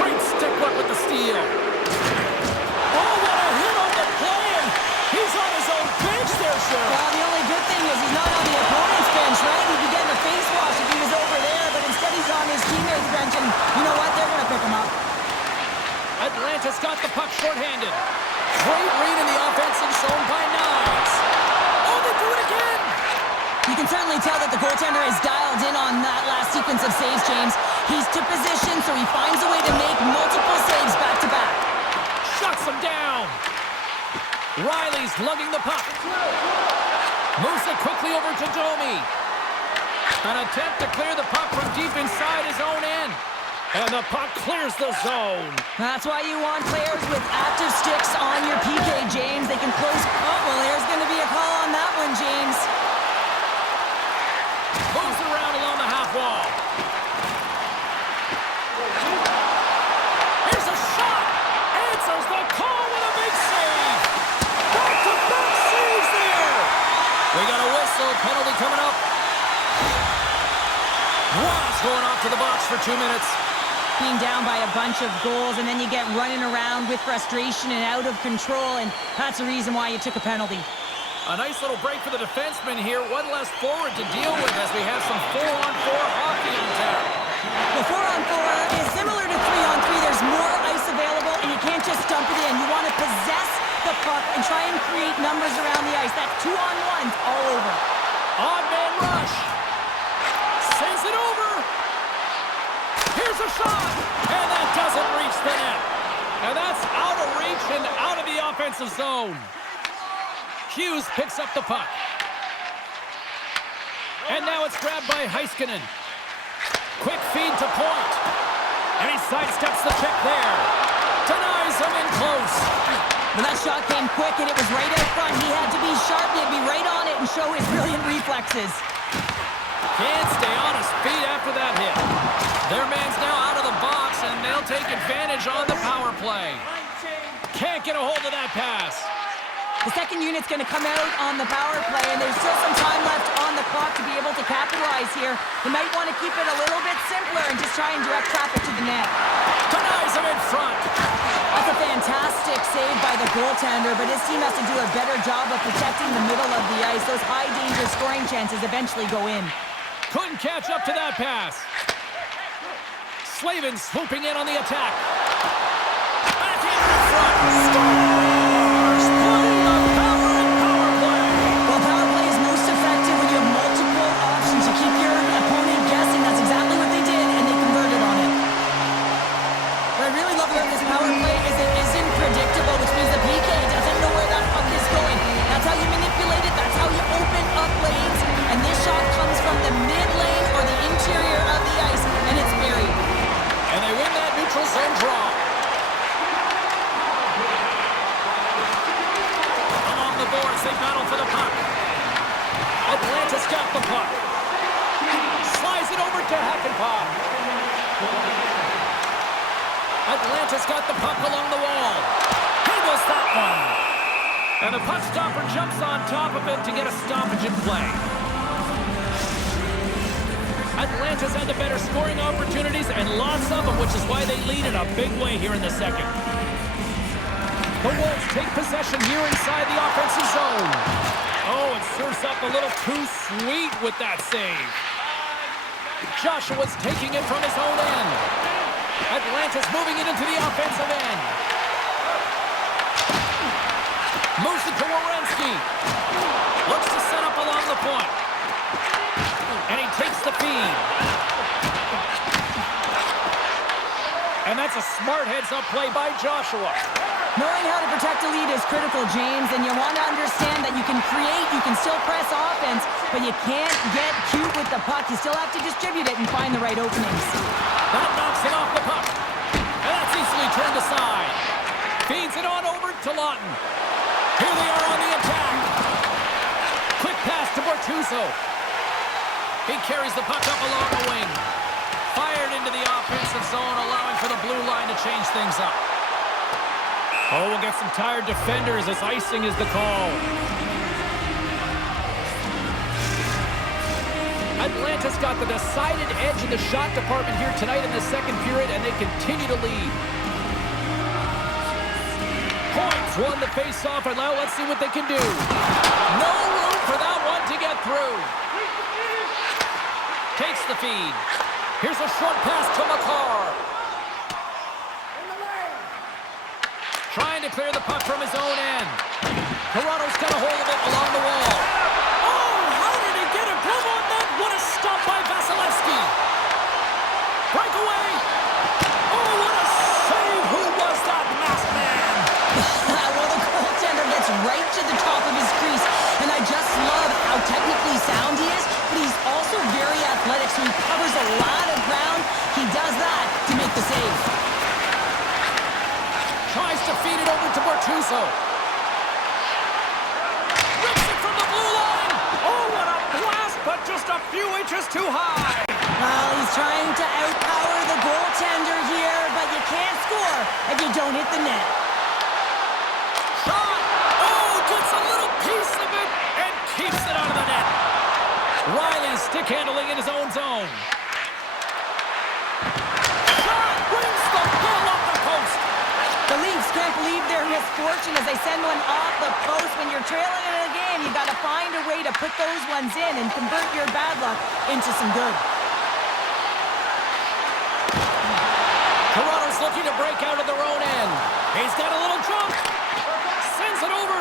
Great stick work with the steal. Oh, what a hit on the play, and he's on his own bench there, Cheryl. Well, the only good thing is he's not on the opponent's bench, right? He'd be getting a face wash if he was over there, but instead he's on his teammate's bench, and you know what? They're going to pick him up. Atlanta's got the puck shorthanded. Great read in the offensive zone by Knies. Oh, they do it again! You can certainly tell that the goaltender is dialed in on that last sequence of saves, James. He's to position, so he finds a way to make multiple saves back-to-back. Shuts him down. Riley's lugging the puck. Moves it quickly over to Domi. An attempt to clear the puck from deep inside his own end. And the puck clears the zone. That's why you want players with active sticks on your PK, James. They can close. Oh, well, there's going to be a call on that one, James. Moves it around along the half wall. Here's a shot. Answers the call with a big save. Back-to-back saves there. We got a whistle. Penalty coming up. bench for 2 minutes. Being down by a bunch of goals, and then you get running around with frustration and out of control, and that's the reason why you took a penalty. A nice little break for the defenseman here. One less forward to deal with as we have some 4-on-4 hockey in town. The 4-on-4 is similar to 3-on-3. There's more ice available, and you can't just dump it in. You want to possess the puck and try and create numbers around the ice. That's 2-on-1s all over. Odd man rush. Sends it over. Here's a shot, and that doesn't reach the net. And that's out of reach and out of the offensive zone. Hughes picks up the puck. And now it's grabbed by Heiskanen. Quick feed to point. And he sidesteps the check there. Denies him in close. When that shot came quick and it was right out front, he had to be sharp, he had to be right on it and show his brilliant reflexes. Can't stay on his feet after that hit. Their man's now out of the box, and they'll take advantage on the power play. Can't get a hold of that pass. The second unit's going to come out on the power play, and there's still some time left on the clock to be able to capitalize here. You might want to keep it a little bit simpler and just try and direct traffic to the net. Denies him in front. That's a fantastic save by the goaltender, but his team has to do a better job of protecting the middle of the ice. Those high-danger scoring chances eventually go in. Couldn't catch up to that pass. Slavin swooping in on the attack. Backhand in front. Scores! Putting the power in power play. Well, power play is most effective when you have multiple options to keep your opponent guessing. That's exactly what they did, and they converted on it. What I really love about this power play is it isn't predictable, which means the PK doesn't know where that puck is going. That's how you manipulate it. That's how you open up lanes. And this shot comes from the mid lane or the interior of the ice, and it's buried. And they win that neutral zone draw. Along the boards, they battle for the puck. Atlanta's got the puck. Slides it over to Hakanpää. Atlanta's got the puck along the wall. He goes that one. And the puck stopper jumps on top of it to get a stoppage in play. Atlanta's had the better scoring opportunities and lots of them, which is why they lead in a big way here in the second. The Wolves take possession here inside the offensive zone. Oh, it serves up a little too sweet with that save. Joshua's taking it from his own end. Atlanta's moving it into the offensive end. Moves it to Werenski. Looks to set up along the point. And he takes the feed. And that's a smart heads-up play by Joshua. Knowing how to protect a lead is critical, James, and you want to understand that you can create, you can still press offense, but you can't get cute with the puck. You still have to distribute it and find the right openings. That knocks it off the puck. And that's easily turned aside. Feeds it on over to Lawton. Here they are on the attack. Quick pass to Bortuzzo. He carries the puck up along the wing. Fired into the offensive zone, allowing for the blue line to change things up. Oh, we'll get some tired defenders as icing is the call. Atlanta's got the decided edge in the shot department here tonight in the second period, and they continue to lead. Points won the face-off, and now let's see what they can do. No room for that one to get through. Takes the feed. Here's a short pass to McCarr. Trying to clear the puck from his own end. Toronto's got a hold of it along the wall. Oh, how did he get a glove on that? What a stop by Vasilevsky. Breakaway. Oh, what a save. Who was that masked man? Well, the goaltender gets right to the top of his crease, and I just love how technically sound he is, but he's also very athletic, so he covers a lot of ground. He does that to make the save. Tries to feed it over to Bortuzzo. Rips it from the blue line. Oh, what a blast, but just a few inches too high. Well, he's trying to outpower the goaltender here, but you can't score if you don't hit the net. Shot. Oh, gets a little piece of it and keeps it out of the net. Riley stick handling in his own zone. as they send one off the post. When you're trailing in a game, you got to find a way to put those ones in and convert your bad luck into some good. Toronto's looking to break out of their own end. He's got a little jump. Sends it over.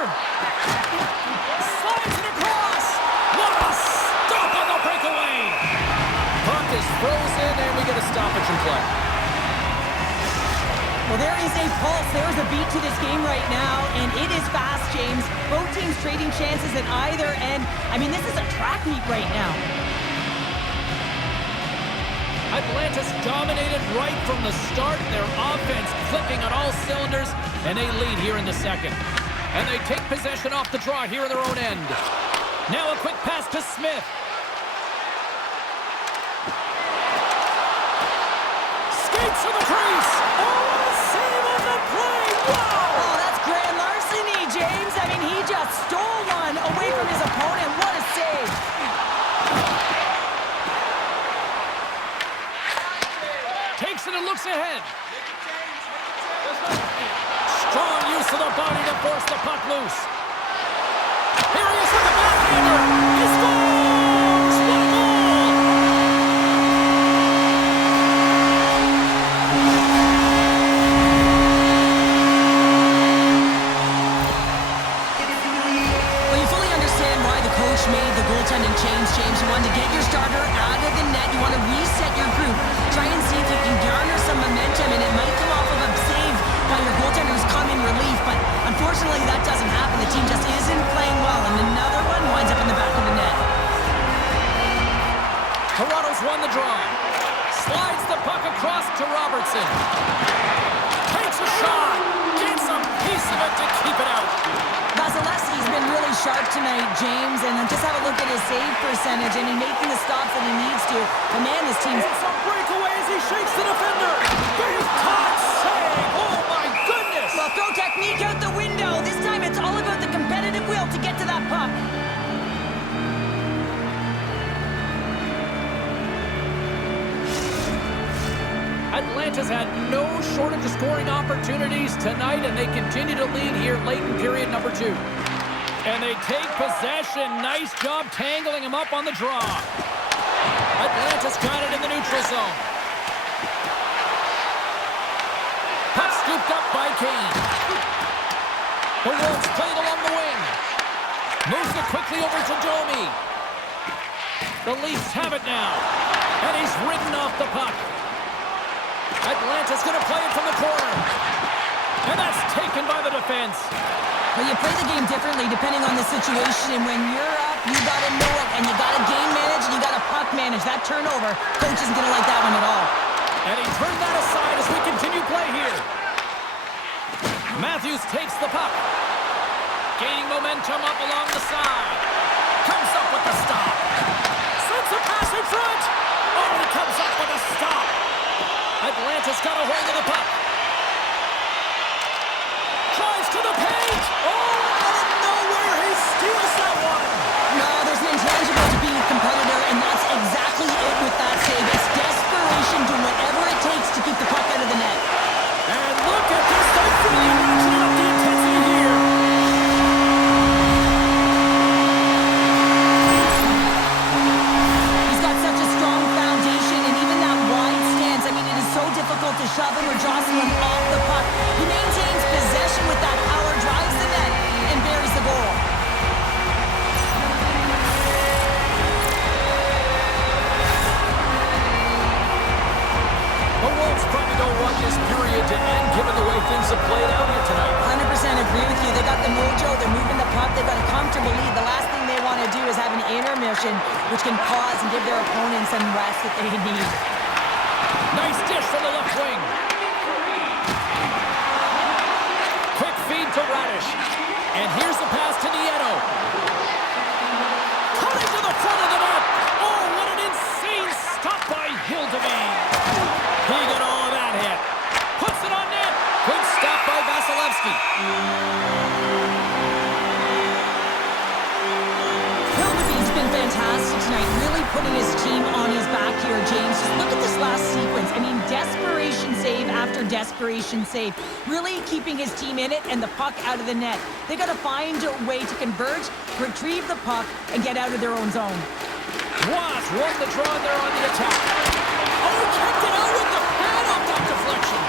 Slides it across. What a stop on the breakaway. Puck is frozen, and we get a stoppage in play. Well, there is a pulse. There's a beat to this game right now, and it is fast, James. Both teams trading chances at either end. I mean, this is a track meet right now. Atlanta's dominated right from the start. Their offense clicking on all cylinders, and they lead here in the second. And they take possession off the draw here in their own end. Now a quick pass to Smith. Skates to the crease. Oh, a save on the play. Wow! Oh, that's grand larceny, James. I mean, he just stole one away from his opponent. What a save. Takes it and looks ahead. Strong use of the body to force the puck loose. Here he is with the backhander. He scores! What a goal! Well, you fully understand why the coach made the goaltending change, James. You want to get your starter out of the net. You want to reset your group. Try and see if you can garner some momentum, and it might come off of a save by your goaltender who's come in relief, but unfortunately that doesn't happen. The team just isn't playing well, and another one winds up in the back of the net. Toronto's won the draw. Slides the puck across to Robertson. Takes a shot. Gets a piece of it to keep it out. Vasilevsky's been really sharp tonight, James, and just have a look at his save percentage, and he's making the stops that he needs to. But man, this team's... It's a breakaway as he shakes the defender. Big time save. Oh, my goodness. Well, throw technique out the window. This time it's all about the competitive will to get to that puck. Atlanta's had no shortage of scoring opportunities tonight, and they continue to lead here late in period number 2. And they take possession. Nice job tangling him up on the draw. Atlanta's got it in the neutral zone. Puck scooped up by Kane. The Wolves played along the wing. Moves it quickly over to Domi. The Leafs have it now. And he's ridden off the puck. Atlanta's going to play it from the corner. And that's taken by the defense. Well, you play the game differently depending on the situation. And when you're up, you got to know it. And you got to game manage and you got to puck manage. That turnover, coach isn't going to like that one at all. And he turned that aside as we continue play here. Matthews takes the puck. Gaining momentum up along the side. Comes up with the stop. Sends a pass in front. Oh, he comes up with a stop. Atlanta's got a hold of the puck. Drives to the paint. Oh, out of nowhere, he steals that one. No, there's an intangible to being a competitor, and that's exactly it with that save. It's desperation, do whatever it takes to keep the puck out of the net. And look at this. They're really ratcheting up the intensity here. He's got such a strong foundation, and even that wide stance, I mean, it is so difficult to shove him or jostle him off the puck. He maintains possession with that power, drives the net, and buries the goal. The Wolves probably don't want this period to end given the way things have played out here tonight. 100% agree with you. They got the mojo, they're moving the puck, they've got a comfortable lead. The last thing they want to do is have an intermission, which can pause and give their opponents some rest that they need. Nice dish from the left wing. Quick feed to Radish. And here's the pass to Nieto. Cutting to the front of the net. Oh, what an insane stop by Hildeveen. He got all of that hit. Puts it on net. Good stop by Vasilevsky. Hildeveen's been fantastic tonight, really putting his team on his back here, James. Just look at this last sequence. I mean, desperation save after after desperation save, really keeping his team in it and the puck out of the net. They got to find a way to converge, retrieve the puck, and get out of their own zone. Ross won the draw there on the attack. Oh, he kept it out with the pad off that deflection.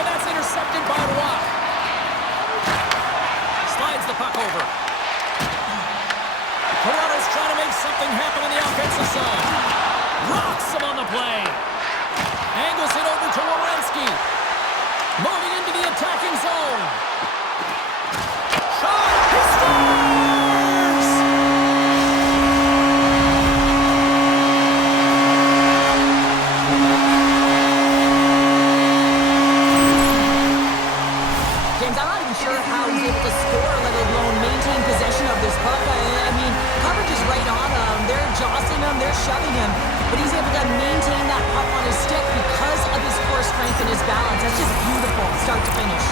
And that's intercepted by Ross. Slides the puck over. Toronto's trying to make something happen on the offensive side. Rocks him on the play. Angles it over to Werenski. Moving into the attacking zone. Shot! He scores! James, I'm not even sure how he's able to score, let alone maintain possession of this puck. I mean, coverage is right on him. They're jostling him. They're shoving him. But he's able to maintain that puck on his stick because of his core strength and his balance. That's just beautiful, start to finish.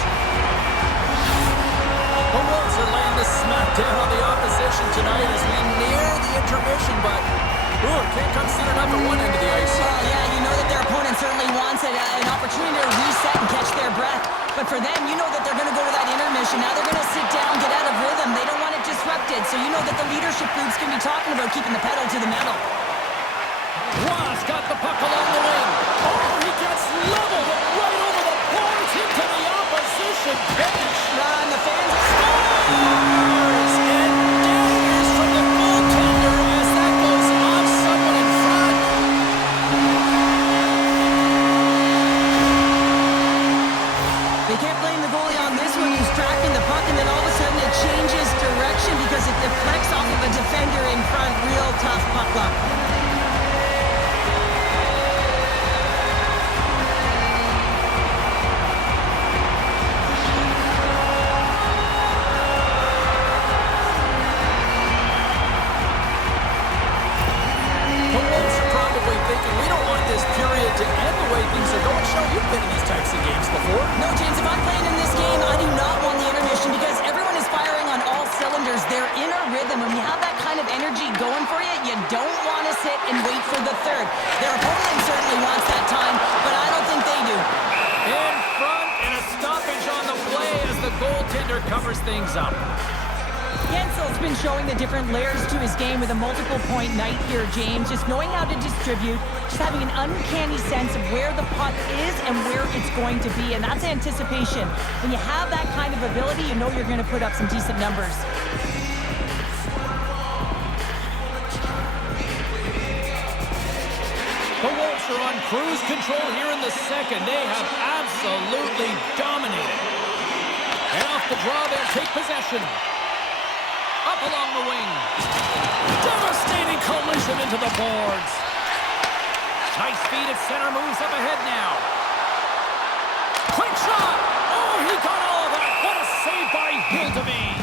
The Wolves are laying the smack down on the opposition tonight as we near the intermission, but can't come soon enough at one end of the ice. Well, yeah, you know that their opponent certainly wants an opportunity to reset and catch their breath. But for them, you know that they're going to go to that intermission. Now they're going to sit down, get out of rhythm. They don't want it disrupted. So you know that the leadership group's going to be talking about keeping the pedal to the metal. Ross got the puck along the wing. Oh, he gets leveled right over the boards into the opposition bench. And the fans Scores! And daggers from the goaltender as that goes off someone in front. They can't blame the goalie on this one. He's tracking the puck, and then all of a sudden it changes direction because it deflects off of a defender in front. Real tough puck luck. We don't want this period to end the way things are going. Show you've been in these types of games before. No, James, if I'm playing in this game, I do not want the intermission because everyone is firing on all cylinders. They're in a rhythm. When you have that kind of energy going for you, you don't want to sit and wait for the third. Their opponent certainly wants that time, but I don't think they do. In front and a stoppage on the play as the goaltender covers things up. Yensel's been showing the different layers to his game with a multiple-point night here, James. Just knowing how to distribute, just having an uncanny sense of where the puck is and where it's going to be, and that's anticipation. When you have that kind of ability, you know you're going to put up some decent numbers. The Wolves are on cruise control here in the second. They have absolutely dominated. And off the draw, they'll take possession. Up along the wing. Devastating collision into the boards. Nice feed at center, moves up ahead now. Quick shot! Oh, he got all of that. What a save by Hildeby.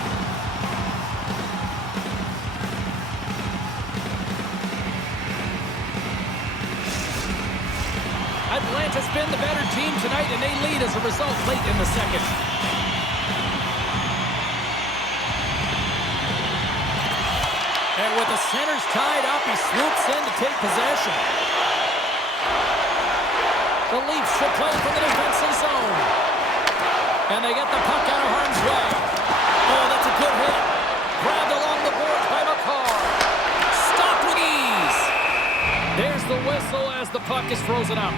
Atlanta's been the better team tonight, and they lead as a result late in the second. And with the centers tied up, he swoops in to take possession. The Leafs should play from the defensive zone. And they get the puck out of harm's way. Oh, that's a good hit. Grabbed along the boards by McCarr. Stopped with ease. There's the whistle as the puck is frozen up.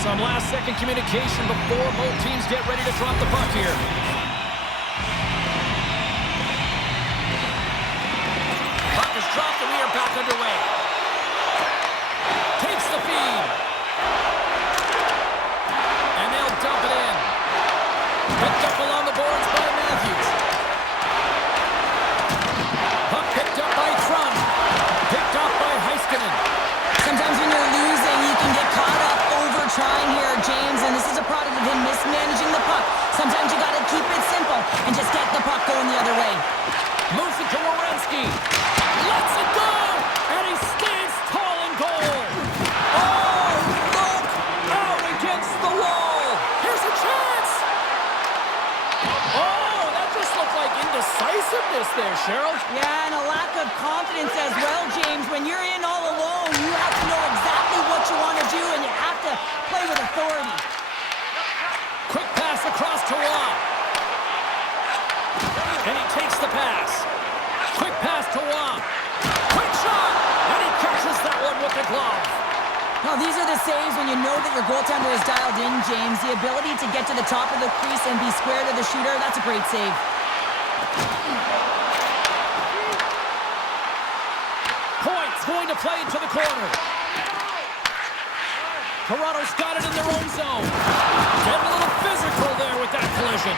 Some last-second communication before both teams get ready to drop the puck here. Dropped and we are back underway. Takes the feed. And they'll dump it in. Picked up along the boards by Matthews. Puck picked up by Trump. Picked up by Heiskanen. Sometimes when you're losing, you can get caught up over trying here, James, and this is a product of him mismanaging the puck. Sometimes you got to keep it simple and just get the puck going the other way. Moves it to Werenski. Lets it go! And he stands tall in goal! Oh, look! Out against the wall! Here's a chance! Oh, that just looked like indecisiveness there, Cheryl. Yeah, and a lack of confidence as well, James. When you're in all alone, you have to know exactly what you want to do to Watt. Quick shot! And he catches that one with the glove. Now, these are the saves when you know that your goaltender is dialed in, James. The ability to get to the top of the crease and be square to the shooter, that's a great save. Point's going to play into the corner. Toronto's got it in their own zone. Getting a little physical there with that collision.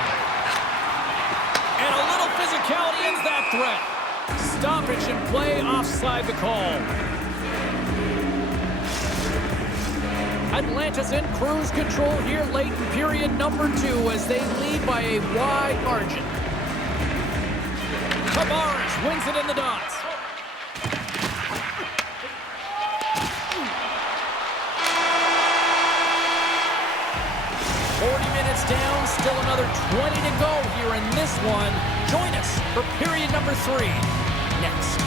And a little physicality ends that threat. Stoppage and play offside the call. Atlanta's in cruise control here late in period number 2 as they lead by a wide margin. Tavares wins it in the dots. Down, still another 20 to go here in this one. Join us for period number 3 next.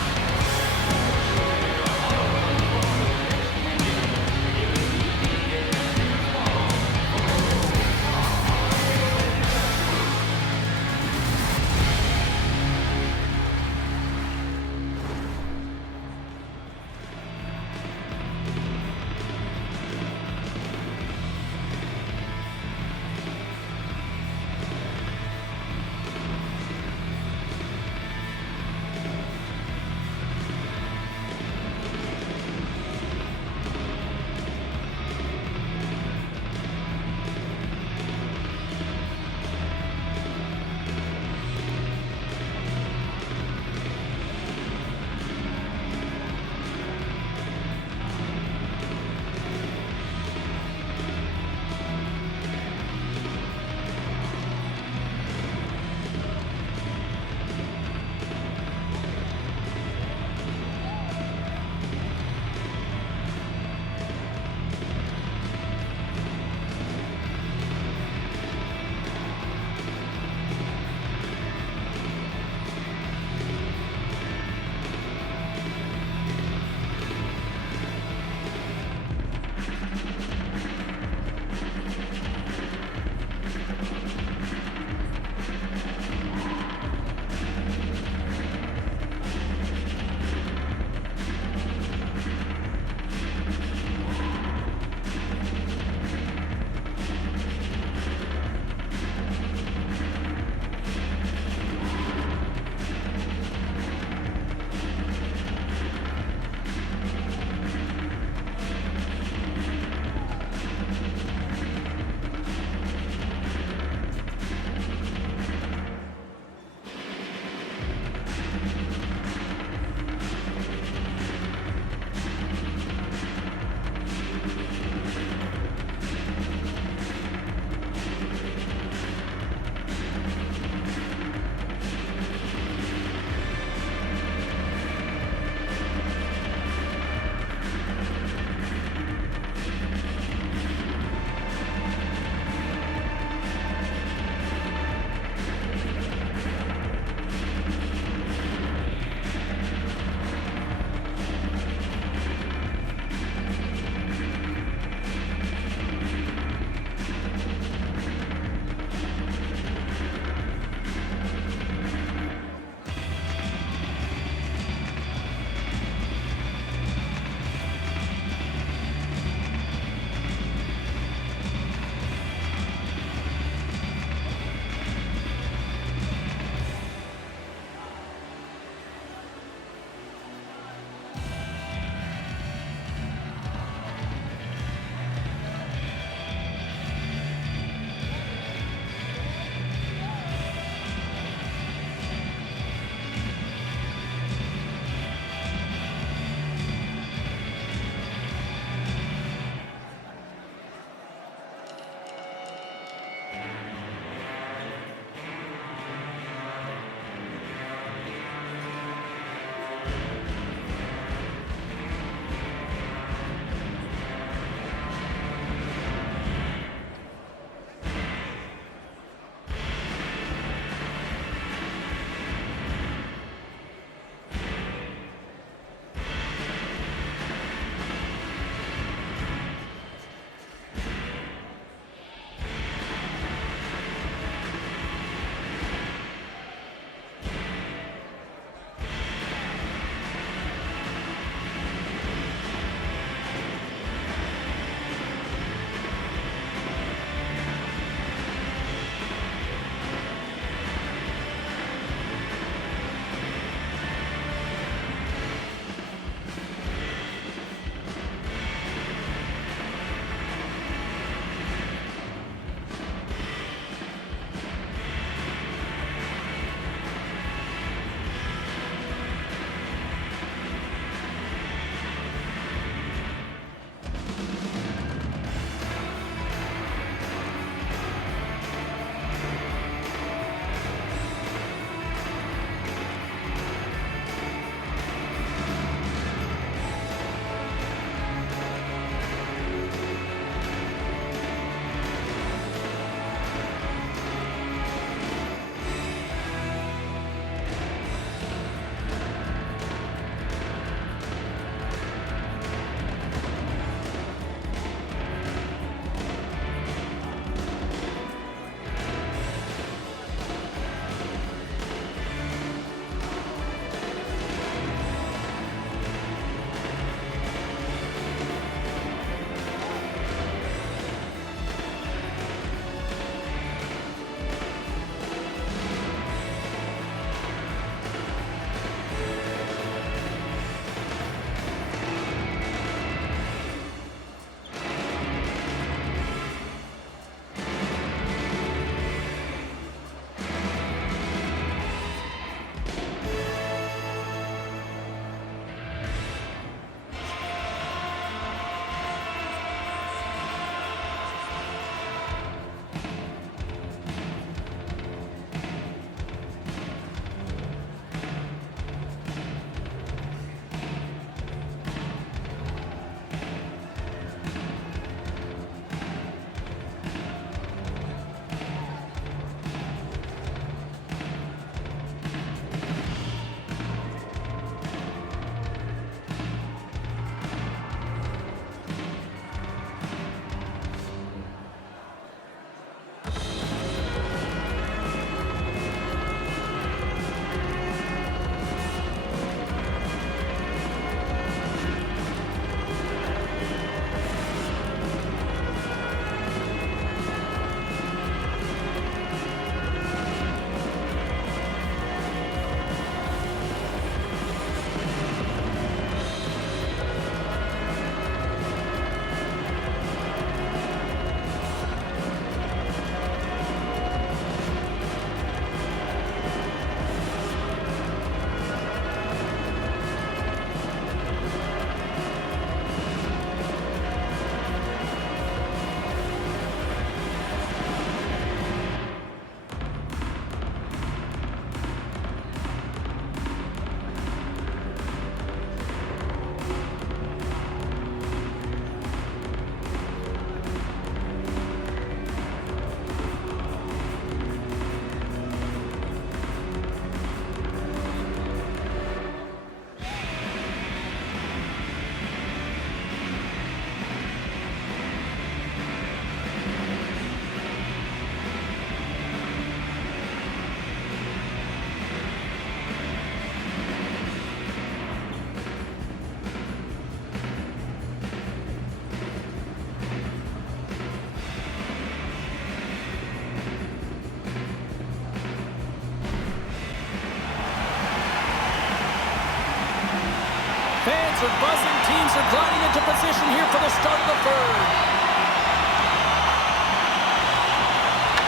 into position here for the start of the third.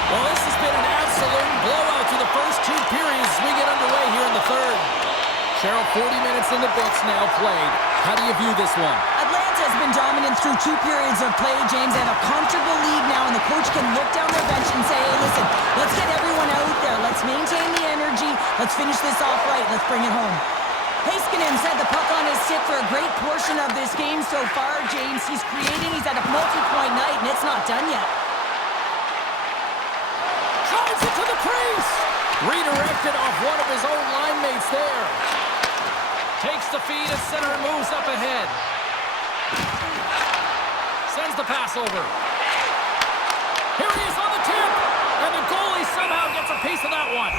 Well, this has been an absolute blowout through the first two periods as we get underway here in the third. Cheryl, 40 minutes in the books now played. How do you view this one? Atlanta has been dominant through two periods of play, James. They have a comfortable lead now, and the coach can look down their bench and say, hey, listen, let's get everyone out there. Let's maintain the energy. Let's finish this off right. Let's bring it home. Heiskanen had the puck on his stick for a great portion of this game so far, James. He's creating. He's had a multi-point night, and it's not done yet. Drives it to the crease. Redirected off one of his own line mates there. Takes the feed at center and moves up ahead. Sends the pass over. Here he is on the tip. And the goalie somehow gets a piece of that one.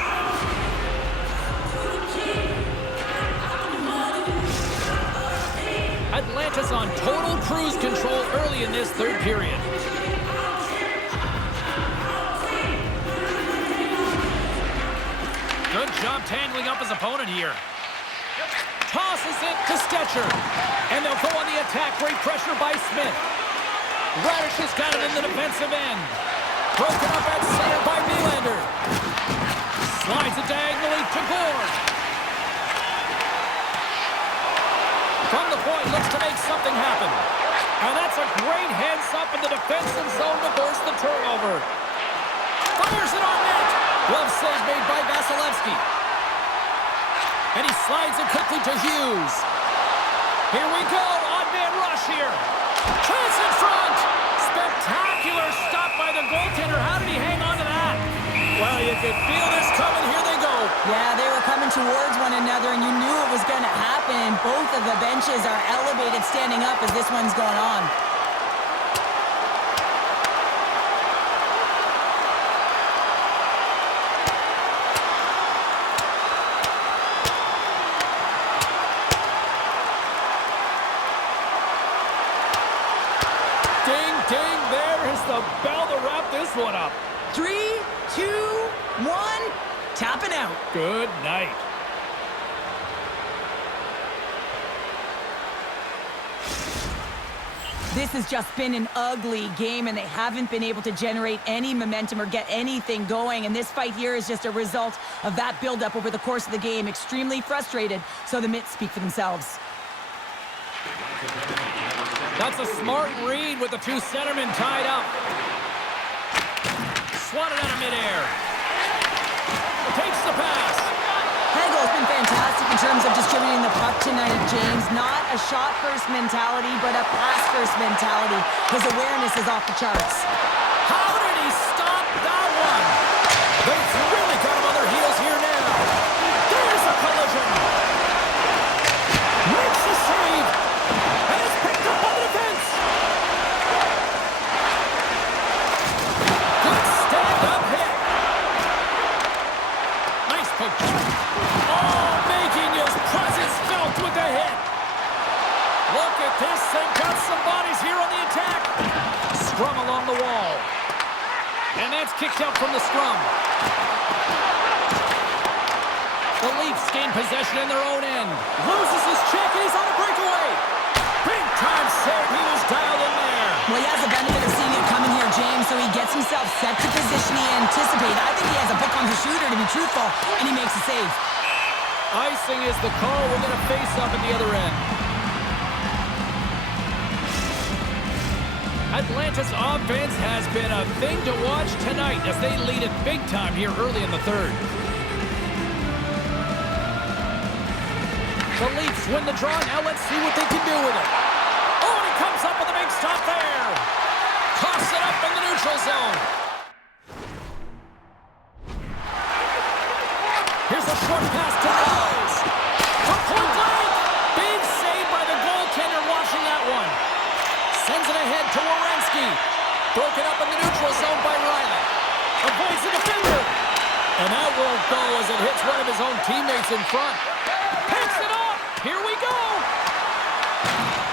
Atlanta's on total cruise control early in this third period. Good job tangling up his opponent here. Tosses it to Stetcher. And they'll go on the attack. Great pressure by Smith. Radish has got it in the defensive end. Broken up at center by Nylander. Slides it diagonally to Gord. From the point, looks to make something happen. And that's a great heads up in the defensive zone to force the turnover. Fires it on net. Glove save made by Vasilevsky. And he slides it quickly to Hughes. Here we go. Odd-man rush here. Chance in front. Spectacular stop by the goaltender. How did he hang on to that? Well, you could feel this coming. Here they go. Yeah, they were coming towards one another, and you knew it was going to happen. Both of the benches are elevated, standing up as this one's going on. Ding, ding, there is the bell to wrap this one up. 3, 2, 1, tapping out. Good night. This has just been an ugly game, and they haven't been able to generate any momentum or get anything going. And this fight here is just a result of that buildup over the course of the game. Extremely frustrated, so the Mits speak for themselves. That's a smart read with the two centermen tied up. Swatted out of midair. Takes the pass. Hegel's been fantastic in terms of distributing the puck tonight, James. Not a shot-first mentality, but a pass-first mentality. His awareness is off the charts. How did he stop that one? They've really got him on their heels here now. There's a collision. Makes the save. And it's picked up by the defense. Good stand-up hit. Nice poke. Oh, making his presence felt with the hit. Look at this. They've got some bodies here on the attack. Scrum along the wall. And that's kicked out from the scrum. The Leafs gain possession in their own end. Loses his check and he's on a breakaway. Big time save. He was dialed in there. Well, he has the benefit of seeing it coming here, James, so he gets himself set to position he anticipated. I think he has a book on the shooter, to be truthful, and he makes a save. Icing is the call. We're going to face up at the other end. Atlanta's offense has been a thing to watch tonight as they lead it big time here early in the third. The Leafs win the draw. Now let's see what they can do with it. Oh, and he comes up with a big stop there. Toss it up in the neutral zone. Here's a short pass to Nyes. From point blank. Big save by the goaltender watching that one. Sends it ahead to Werenski. Broken up in the neutral zone by Riley. Avoids the defender. And that won't go as it hits one of his own teammates in front. Picks it up. Here we go.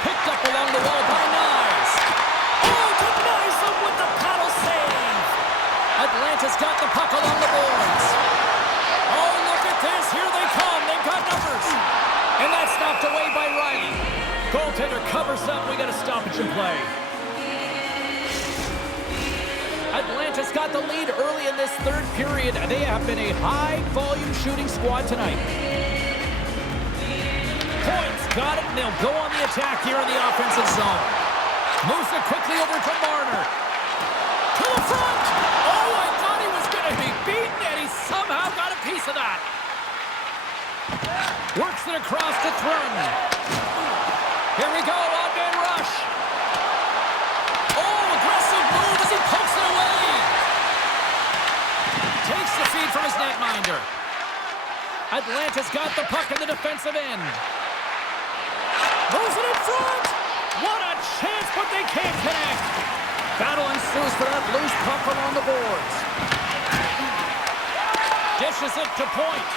Picked up along the wall by Nyes. Oh, denies him with the paddle save. Atlanta's got the puck along the boards. Oh, look at this. Here they come. They've got numbers. And that's knocked away by Riley. Goaltender covers up. We got a stoppage in play. Atlanta's got the lead early in this third period. They have been a high-volume shooting squad tonight. Points got it, and they'll go on the attack here in the offensive zone. Moves it quickly over to Marner. To the front! Oh, I thought he was going to be beaten, and he somehow got a piece of that. Works it across to Thrun. Here we go, odd-man rush. Oh, aggressive move as he pokes it away. Takes the feed from his netminder. Atlanta's got the puck in the defensive end. Moves it in front. What a chance, but they can't connect. Battle ensues for that loose puck along the boards. Dishes it to Point.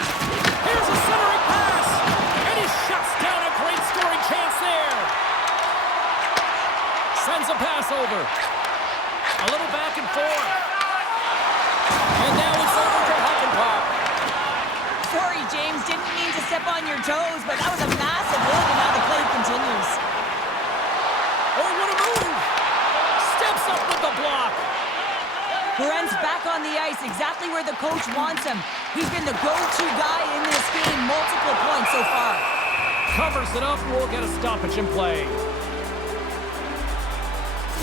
Here's a centering pass. And he shuts down a great scoring chance there. Sends a pass over. A little back and forth. And now it's over to Huckenpop. Sorry, James. Didn't mean to step on your toes, but that was a massive hit, and now the play continues. Oh, what a move! Steps up with the block. Brent's back on the ice, exactly where the coach wants him. He's been the go-to guy in this game, multiple points so far. Covers it up, and we'll get a stoppage in play.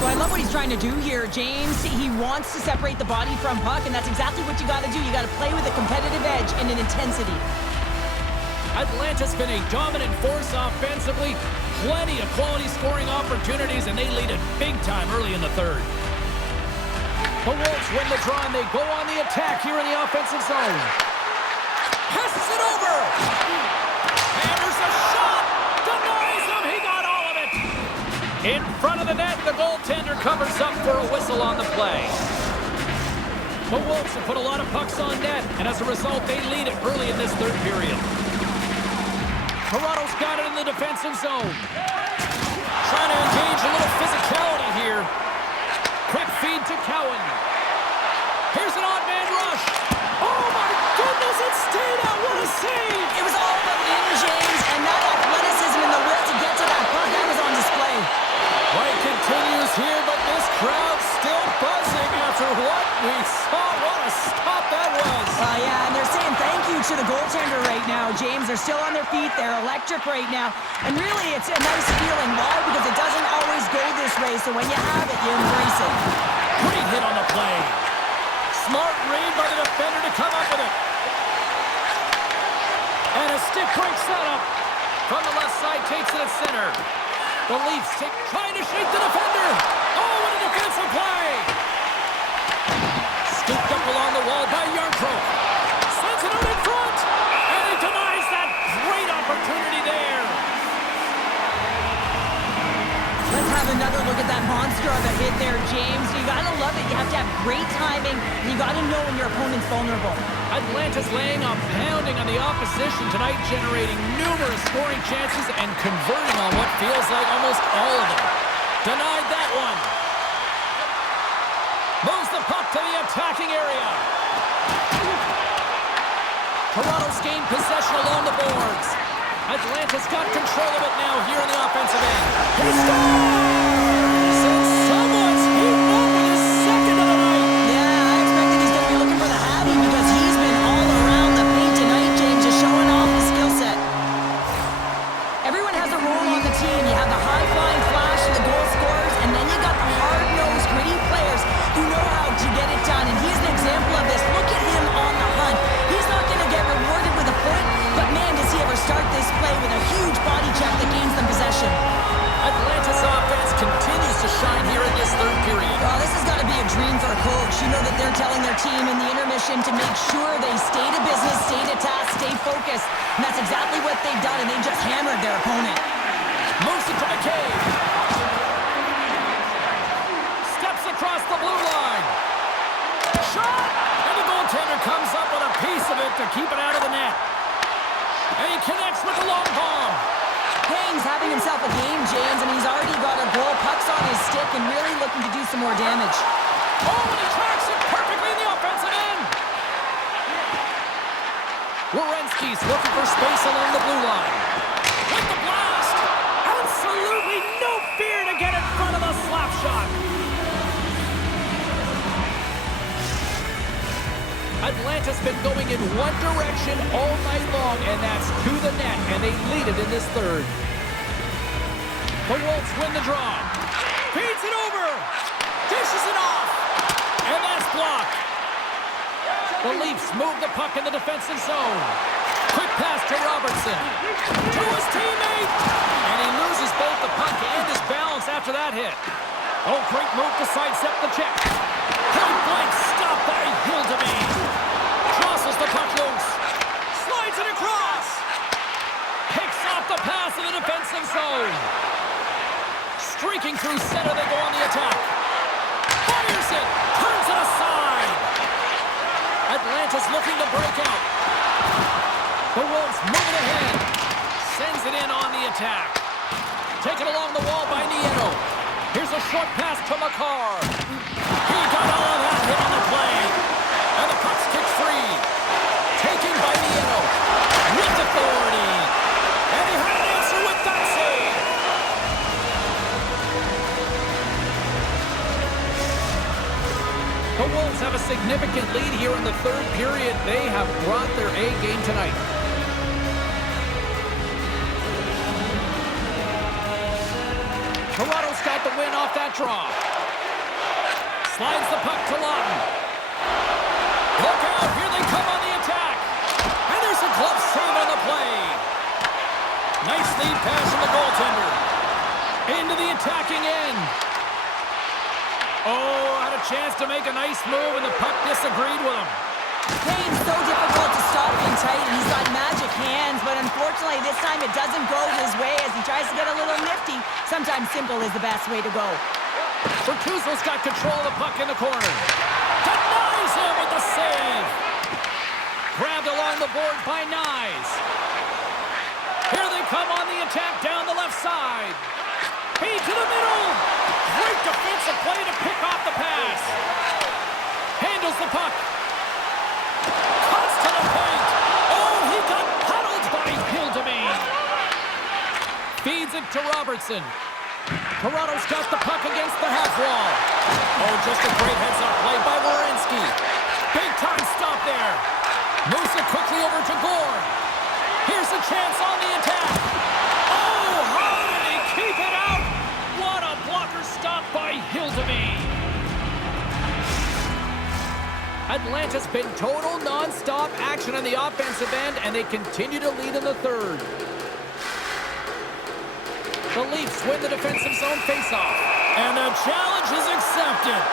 So I love what he's trying to do here, James. He wants to separate the body from puck, and that's exactly what you got to do. You got to play with a competitive edge and an intensity. Atlanta's been a dominant force offensively. Plenty of quality scoring opportunities, and they lead it big time early in the third. The Wolves win the draw, and they go on the attack here in the offensive zone. Passes it over. Hammers a shot. Denies him. He got all of it. In front of the net, the goaltender covers up for a whistle on the play. The Wolves have put a lot of pucks on net, and as a result, they lead it early in this third period. Toronto's got it in the defensive zone. Trying to engage a little physicality here. Quick feed to Cowan. Here's an odd-man rush. Oh, my goodness, it stayed out. What a save. It was all about in, James, and that athleticism and the will to get to that puck, that was on display. Play continues here, but this crowd's still buzzing after what we saw. What a stop that was. Yeah, and they're saying thank you to the goaltender right now, James. They're still on their feet. They're electric right now. And really, it's a nice feeling. Why? Because it doesn't always go this way, so when you have it, you embrace it. Great hit on the play. Smart read by the defender to come up with it. And a stick break setup. From the left side, takes it at center. The Leafs trying to shake the defender. Oh, what a defensive play. Scooped up along the wall by Yarncroke. Sends it out in front. And he denies that great opportunity there. Let's have another look at that monster of a hit there, James. You gotta love it. You have to have great timing, and you gotta know when your opponent's vulnerable. Atlanta's laying a pounding on the opposition tonight, generating numerous scoring chances and converting on what feels like almost all of them. Denied that one. Moves the puck to the attacking area. Toronto's gained possession along the boards. Atlanta's got control of it now here in the offensive end. He scores! And someone's heating up with his second of the night. Yeah, I expected he's going to be looking for the Hattie because he's been all around the paint tonight, James, just showing off his skill set. Everyone has a role on the team. You have the high-flying flash and the goal scorers, and then you got the hard-nosed, gritty players who know how to get it done, and he's an example of this. Look at him on the hunt. He's not going to get rewarded with a point, but man, does he ever start this play with a huge body check that gains them possession. Atlanta's offense continues to shine here in this third period. Oh, this has got to be a dream for a coach. You know that they're telling their team in the intermission to make sure they stay to business, stay to task, stay focused. And that's exactly what they've done, and they just hammered their opponent. Moves it to McCabe. Steps across the blue line. Shot! And the goaltender comes up with a piece of it to keep it out of the net. And he connects with the long bomb. Kane's having himself a game, James, and he's already got a goal. Puck's on his stick and really looking to do some more damage. Oh, and he tracks it perfectly in the offensive end. Werenski's looking for space along the blue line. With the blast. Absolutely of the slap shot. Atlanta's been going in one direction all night long, and that's to the net, and they lead it in this third. The Wolves win the draw. Feeds it over. Dishes it off. And that's blocked. The Leafs move the puck in the defensive zone. Quick pass to Robertson. To his teammate. And he loses both the puck and his balance after that hit. Oh, great move to sidestep the check. Point blank stop by Hildeby. Jostles the puck loose. Slides it across. Picks off the pass in the defensive zone. Streaking through center, they go on the attack. Fires it. Turns it aside. Atlanta's looking to break out. The Wolves move it ahead. Sends it in on the attack. Taken along the wall by Nieto. Here's a short pass to Makar. He got all of that hit on the play. And the puck's kicked free. Taken by Nieto. With authority. And he had an answer with that save. The Wolves have a significant lead here in the third period. They have brought their A game tonight. Toronto's got the win off that draw. Slides the puck to Lawton. Look out, here they come on the attack. And there's a glove save on the play. Nice lead pass from the goaltender. Into the attacking end. Oh, had a chance to make a nice move, and the puck disagreed with him. Kane's so difficult to stop in tight, and he's got magic hands, but unfortunately this time it doesn't go his way as he tries to get a little nifty. Sometimes simple is the best way to go. Bertuzzo's got control of the puck in the corner. Denies him with the save. Grabbed along the board by Nyes. Here they come on the attack down the left side. Feed to the middle. Great defensive play to pick off the pass. Handles the puck. Cuts to the point. Oh, he got paddled by Hildeby. Feeds it to Robertson. Toronto's got the puck against the half wall. Oh, just a great heads-up play by Werenski. Big-time stop there. Moves it quickly over to Gore. Here's a chance on the attack. Oh, how did he keep it out? What a blocker stop by Hildeby. Atlanta's been total non-stop action on the offensive end, and they continue to lead in the third. The Leafs win the defensive zone faceoff. And the challenge is accepted.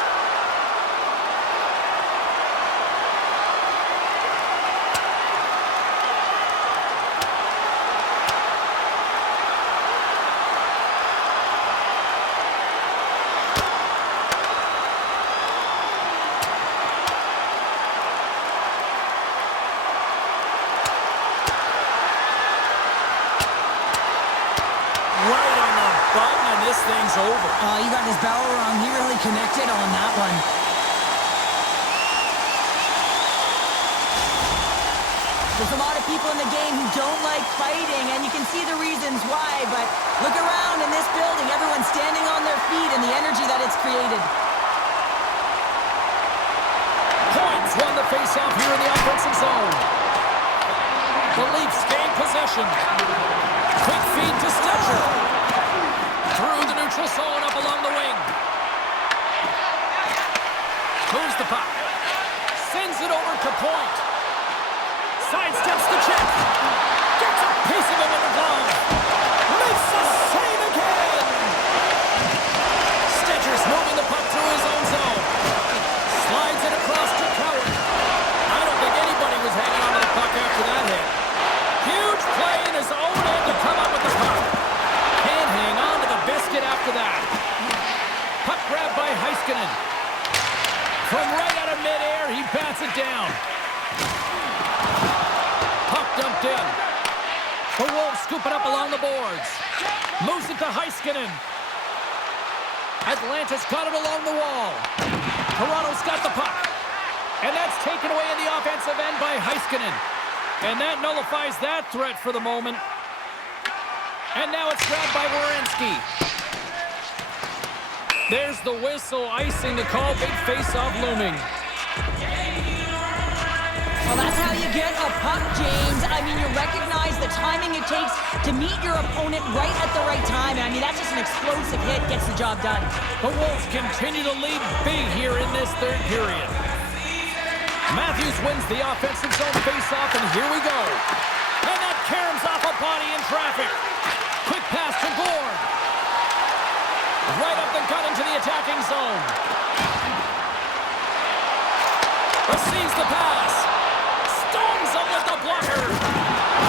This thing's over. Oh, you got his barrel wrong. He really connected on that one. There's a lot of people in the game who don't like fighting, and you can see the reasons why, but look around in this building. Everyone's standing on their feet and the energy that it's created. Points won the faceoff here in the offensive zone. The Leafs gain possession. Quick feed to Stetcher. Through the neutral zone, up along the wing. Moves the puck. Sends it over to point. Sidesteps the check. Gets a piece of it with the glove. Makes the save again. Stetcher's moving the puck through his own zone. Slides it across to Coward. I don't think anybody was hanging on to the puck after that hit. Huge play in his own end to come up with the puck. Can't hang on to the biscuit after that. Puck grabbed by Heiskanen. From right out of midair, he bats it down. Puck dumped in. The Wolves scoop it up along the boards. Moves it to Heiskanen. Atlanta's got it along the wall. Toronto's got the puck. And that's taken away in the offensive end by Heiskanen. And that nullifies that threat for the moment. And now it's grabbed by Werenski. There's the whistle, icing the call, big face-off looming. Well, that's how you get a puck, James. I mean, you recognize the timing it takes to meet your opponent right at the right time. I mean, that's just an explosive hit, gets the job done. The Wolves continue to lead big here in this third period. Matthews wins the offensive zone face-off, and here we go. And that caroms off a body in traffic. Quick pass to Gord. Right up the gut into the attacking zone. Receives the pass. Stones up with the blocker.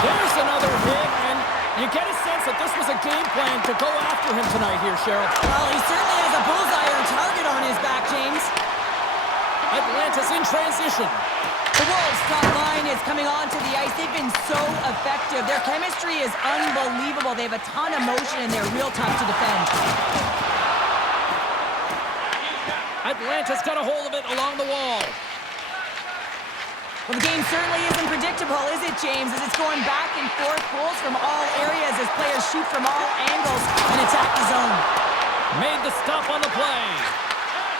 There's another hit, and you get a sense that this was a game plan to go after him tonight here, Cheryl. Well, he certainly has a bullseye or target on his back, James. Atlanta's in transition. The Wolves' top line is coming onto the ice. They've been so effective. Their chemistry is unbelievable. They have a ton of motion, and they're real tough to defend. Atlanta's got a hold of it along the wall. Well, the game certainly isn't predictable, is it, James? As it's going back and forth, goals from all areas as players shoot from all angles and attack the zone. Made the stop on the play.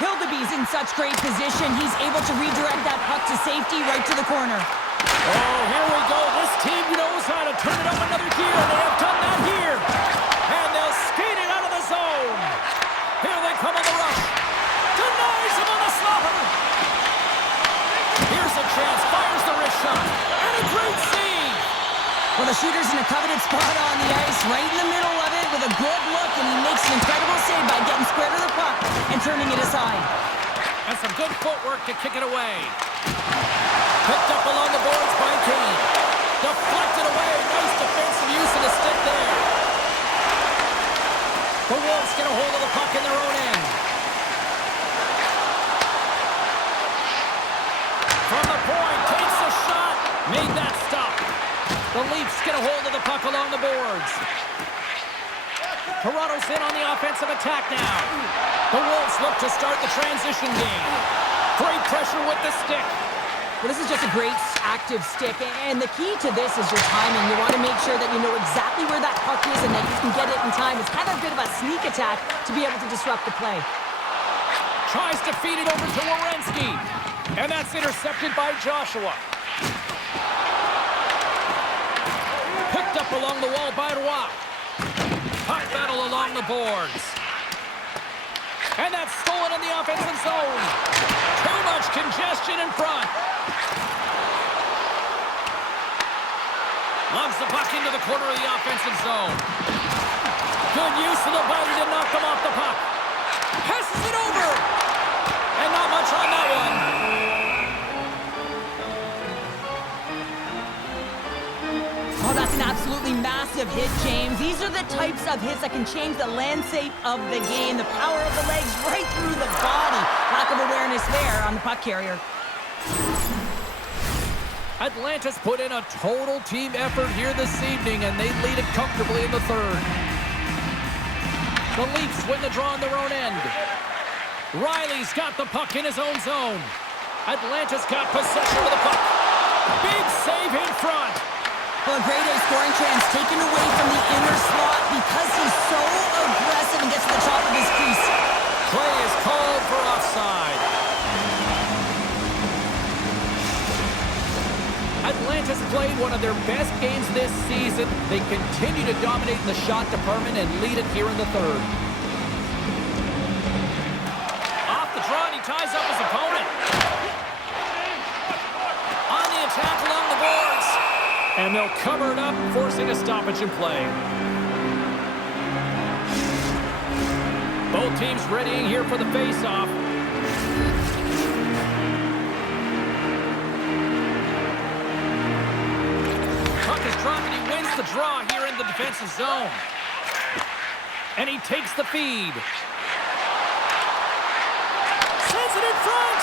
Hildeby's in such great position. He's able to redirect that puck to safety right to the corner. Oh, here we go. This team knows how to turn it up another gear. They have done that here. And they'll skate it out of the zone. Here they come on the rush. Denies him on the slaughter. Here's a chance. Fires the wrist shot. And a great save. Well, the shooter's in a coveted spot on the ice, right in the middle of it with a good look, and he makes an incredible save by getting square to the puck and turning it aside. And some good footwork to kick it away. Picked up along the boards by Kane. Deflected away. Nice defensive use of the stick there. The Wolves get a hold of the puck in their own end. From the point, takes a shot. Made that stop. The Leafs get a hold of the puck along the boards. Toronto's in on the offensive attack now. The Wolves look to start the transition game. Great pressure with the stick. Well, this is just a great active stick, and the key to this is your timing. You want to make sure that you know exactly where that puck is and that you can get it in time. It's kind of a bit of a sneak attack to be able to disrupt the play. Tries to feed it over to Werenski. And that's intercepted by Joshua. Picked up along the wall by Roy. Puck battle along the boards. And that's stolen in the offensive zone. Too much congestion in front. Loves the puck into the corner of the offensive zone. Good use of the body to knock them off the puck. Passes it over. And not much on that one. Oh, that's an absolutely massive hit, James. These are the types of hits that can change the landscape of the game. The power of the legs right through the body. Lack of awareness there on the puck carrier. Atlanta's put in a total team effort here this evening, and they lead it comfortably in the third. The Leafs win the draw on their own end. Riley's got the puck in his own zone. Atlanta's got possession of the puck. Big save in front. Well, a great scoring chance taken away from the inner slot because he's so aggressive and gets to the top of his crease. Play is called for offside. Atlanta's played one of their best games this season. They continue to dominate in the shot department and lead it here in the third. Off the draw, and he ties up his opponent. On the attack along the boards. And they'll cover it up, forcing a stoppage in play. Both teams readying here for the face-off. Puck is dropped, and he wins the draw here in the defensive zone. And he takes the feed. Sends it in front.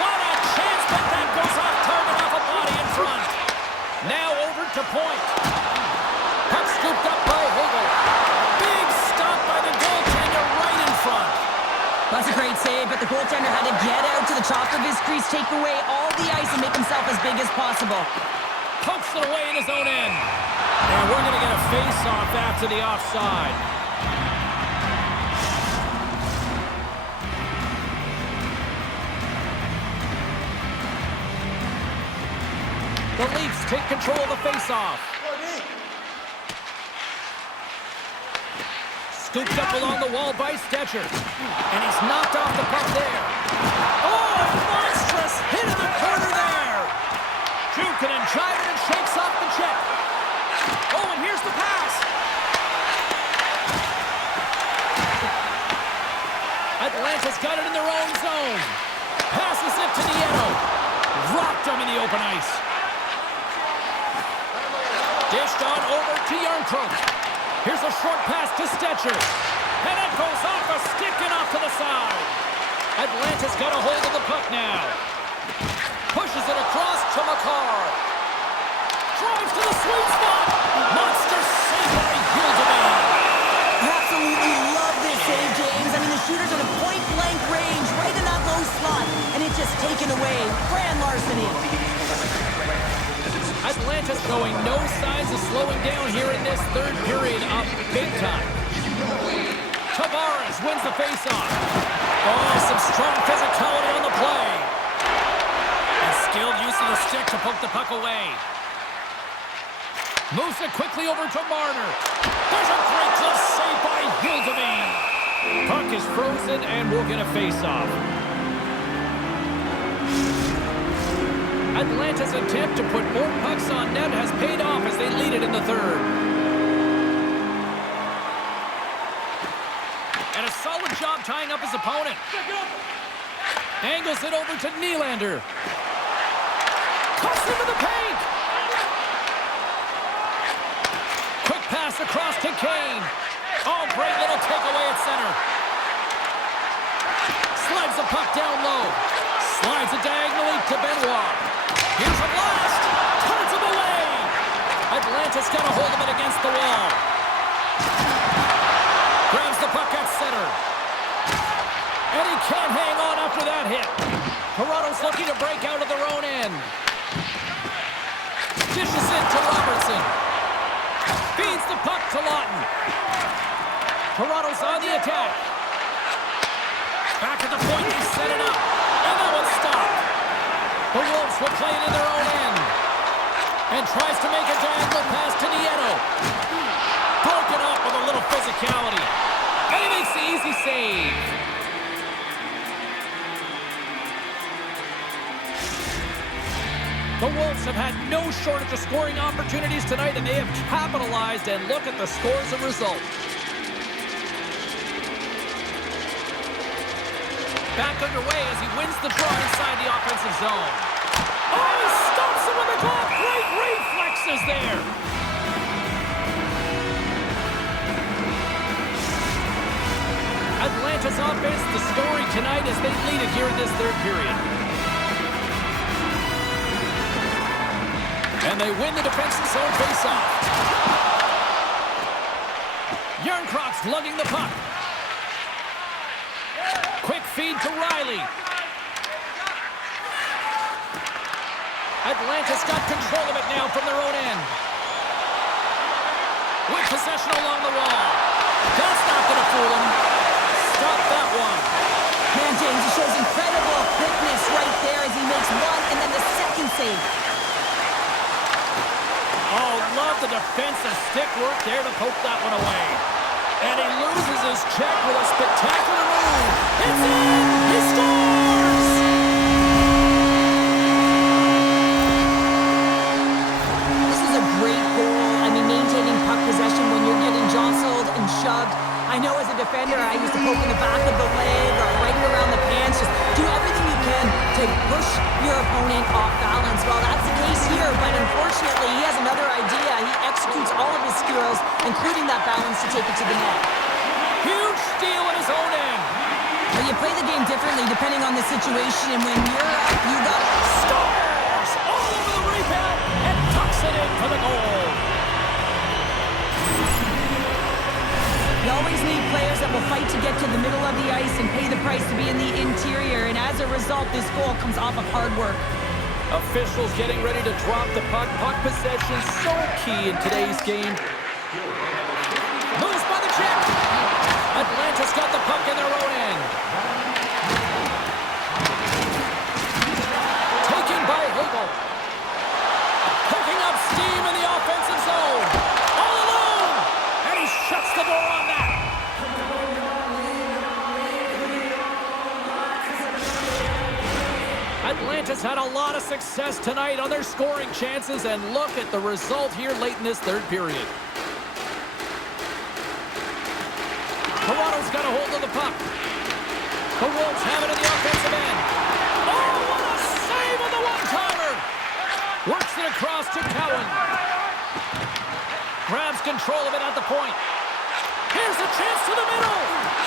What a chance, but that goes off target off a body in front. Now over to point. Puck scooped up by Hagel. Big stop by the goaltender right in front. That's a great save, but the goaltender had to get out to the top of his crease, take away all the ice, and make himself as big as possible. Pokes it away in his own end. And we're going to get a face-off after the offside. The Leafs take control of the faceoff. Scooped up along the wall by Stetcher. And he's knocked off the puck there. Oh, monstrous hit in the corner there. Jukunin jiving and shakes off the check. Oh, and here's the pass. Atlanta's got it in their own zone. Passes it to Nieto. Rocked him in the open ice. Dished on over to Järnkrok. Here's a short pass to Stetcher. And it goes off a stick and off to the side. Atlanta's got a hold of the puck now. Pushes it across to Makar. Drives to the sweet spot. Monster save by Hildeman. Absolutely love this save, James. I mean, the shooter's in a point-blank range, right in that low slot, and it's just taken away. Grand larceny. Atlanta's showing no signs of slowing down here in this third period up big time. Tavares wins the faceoff. Oh, some strong physicality on the play. And skilled use of the stick to poke the puck away. Moves it quickly over to Marner. There's a great glove save by Hildeman. Puck is frozen and we'll get a faceoff. Atlanta's attempt to put more pucks on net has paid off as they lead it in the third. And a solid job tying up his opponent. Angles it over to Nylander. Cuts into the paint. Quick pass across to Kane. Oh, great little takeaway at center. Slides the puck down low. Slides it diagonally to Benoit. Here's a blast. Turns him away. Atlanta's got a hold of it against the wall. Grabs the puck at center. And he can't hang on after that hit. Toronto's looking to break out of their own end. Dishes it to Robertson. Feeds the puck to Lawton. Toronto's on the attack. Back at the point, they set it up. And that one's stopped. The Wolves will play it in their own end. And tries to make a diagonal pass to Nieto. Broken up with a little physicality. And he makes the easy save. The Wolves have had no shortage of scoring opportunities tonight, and they have capitalized, and look at the score as a result. Back underway as he wins the draw inside the offensive zone. Oh, he stops him with a glove. Great reflexes there. Atlanta's offense, the story tonight as they lead it here in this third period. And they win the defensive zone faceoff. Järnkrok's lugging the puck. Quick feed to Riley. Atlanta's got control of it now from their own end. With possession along the wall. That's not going to fool him. Stop that one. Man, James, he shows incredible quickness right there as he makes one and then the second save. Oh, love the defensive stick work there to poke that one away. And he loses his check with a spectacular move. It's in! He scores! This is a great goal. I mean, maintaining puck possession when you're getting jostled and shoved. I know as a defender, I used to poke in the back of the leg or right around the pants. Just do everything you can to push your opponent off balance. Well, that's the case here, but unfortunately, he has another idea. He executes all of his skills, including that balance to take it to the net. Huge steal at his own end. Well, you play the game differently depending on the situation, and when you're up, you got Scores! All over the rebound and tucks it in for the goal. You always need players that will fight to get to the middle of the ice and pay the price to be in the interior, and as a result, this goal comes off of hard work. Officials getting ready to drop the puck. Puck possession so key in today's game. Moves by the check. Atlanta's got the puck in their own end. Taken by Hagel. Atlanta's had a lot of success tonight on their scoring chances, and look at the result here late in this third period. Toronto's got a hold of the puck. The Wolves have it in the offensive end. Oh, what a save on the one-timer! Works it across to Cowan. Grabs control of it at the point. Here's a chance to the middle.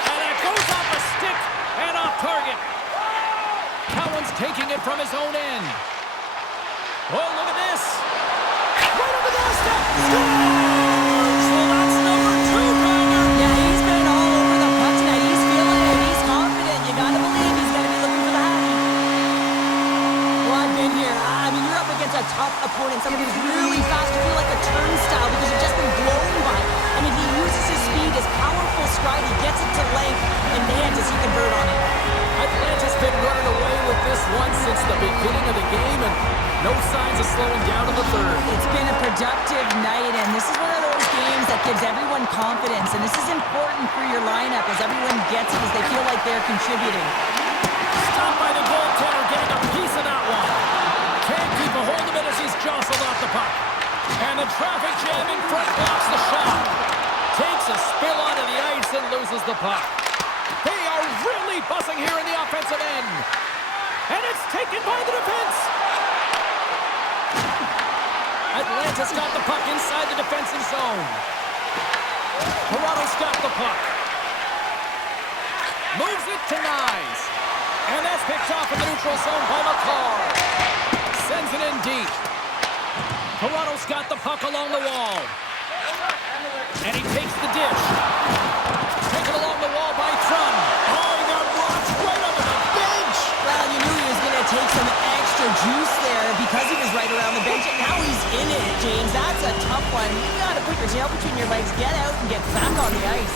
And it goes off a stick and off target. Cowan's taking it from his own end. Oh, look at this. Right on the doorstep. Scores! Well, that's number 2, Connor. Yeah, he's been all over the puck tonight. He's feeling it. He's confident. You got to believe he's going to be looking for the hat. Well, I've been here. I mean, you're up against a tough opponent. Somebody who's really fast. You feel like a turnstile because you've just been blown by. I mean, he uses his speed, his powerful stride. He gets it to length, and man, does he convert on it. Atlanta's been running away with this one since the beginning of the game, and no signs of slowing down in the third. It's been a productive night, and this is one of those games that gives everyone confidence, and this is important for your lineup as everyone gets it, as they feel like they're contributing. Stopped by the goaltender, getting a piece of that one. Can't keep a hold of it as he's jostled off the puck. And the traffic jam in front blocks the shot. Takes a spill onto the ice and loses the puck. They are really buzzing here in the offensive end. And it's taken by the defense. Atlanta's got the puck inside the defensive zone. Toronto's got the puck. Moves it to Nyes. And that's picked off in the neutral zone by McCarr. Sends it in deep. Toronto's got the puck along the wall. And he takes the dish. Taken along the wall by Trun. Oh, he got rocked right over the bench. Well, you knew he was going to take some extra juice there because he was right around the bench, and now he's in it, James. That's a tough one. You got to put your tail between your legs, get out, and get back on the ice.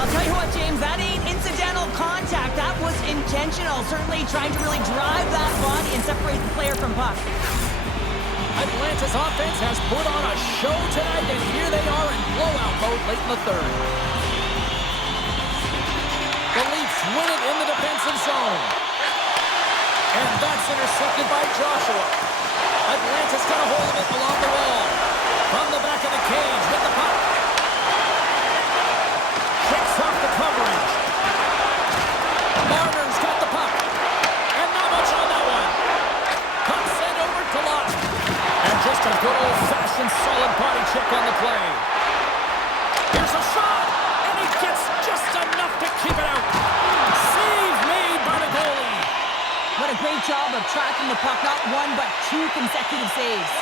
I'll tell you what, James, that ain't incidental contact. That was intentional. Certainly trying to really drive that body and separate the player from puck. Atlanta's offense has put on a show tonight, and here they are in blowout mode late in the third. The Leafs win it in the defensive zone. And that's intercepted by Joshua. Atlanta's got a hold of it along the wall. From the back of the cage with the puck. Kicks off the coverage. Marner's got the puck. And not much on that one. Puck sent over to Lott. And just a good old-fashioned solid body check on the play. Here's a shot. And he gets just enough to keep it out. Save made by the goalie. What a great job of tracking the puck. Not one, but 2 consecutive saves.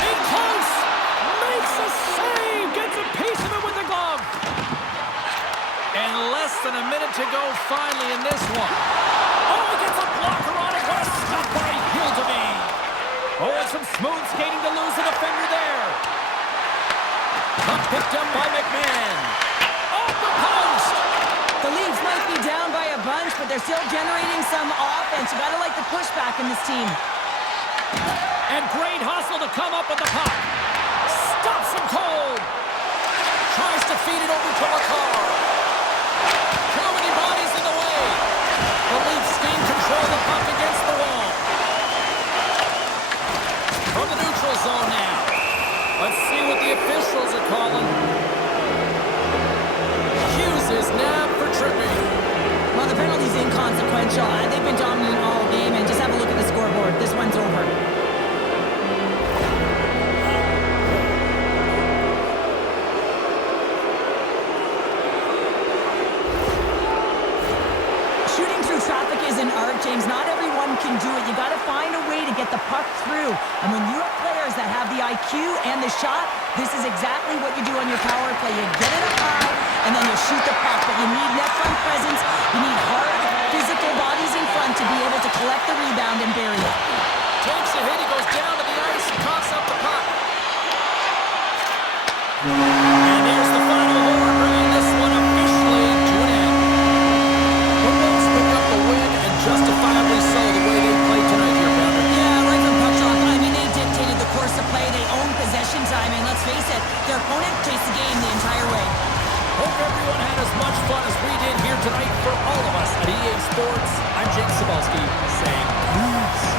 In close. Makes a save. Gets a piece of it with the glove. And less than a minute to go finally in this one. Oh, he gets a blocker on it. What a stop by Hildeby. Oh, and some smooth skating to lose the defender there. Puck picked up by McMahon. Off the post. The Leafs might be down by a bunch, but they're still generating some offense. You gotta like the pushback in this team. And great hustle to come up with the puck. Stops him cold. Tries to feed it over to McCarr. Too many bodies in the way. The Leafs gain control of the puck against the wall. From the neutral zone now. Let's see what the officials are calling. Hughes is nabbed for tripping. Well, the penalty's inconsequential. They've been dominant all game, and just have a look at the scoreboard. This one's over. Shooting through traffic is an art, James. Not everyone can do it. You got to find a way to get the puck through. And when you have players that have the IQ and the shot, this is exactly what you do on your power play. You get it up high, and then you shoot the puck. But you need net front presence. You need hard, physical bodies in front to be able to collect the rebound and bury it. Takes a hit. He goes down to the ice and coughs up the puck. And here's the final horn, bringing this one officially to an end. The Wolves pick up the win, and justifiably so, the way they played tonight here, Pounder. Yeah, right from puck drop. I mean, they dictated the course of play. They owned possession time, and let's face it, their opponent chased the game the entire way. Hope everyone had as much fun as we did here tonight. For all of us at EA Sports, I'm Jake Cebulski saying peace.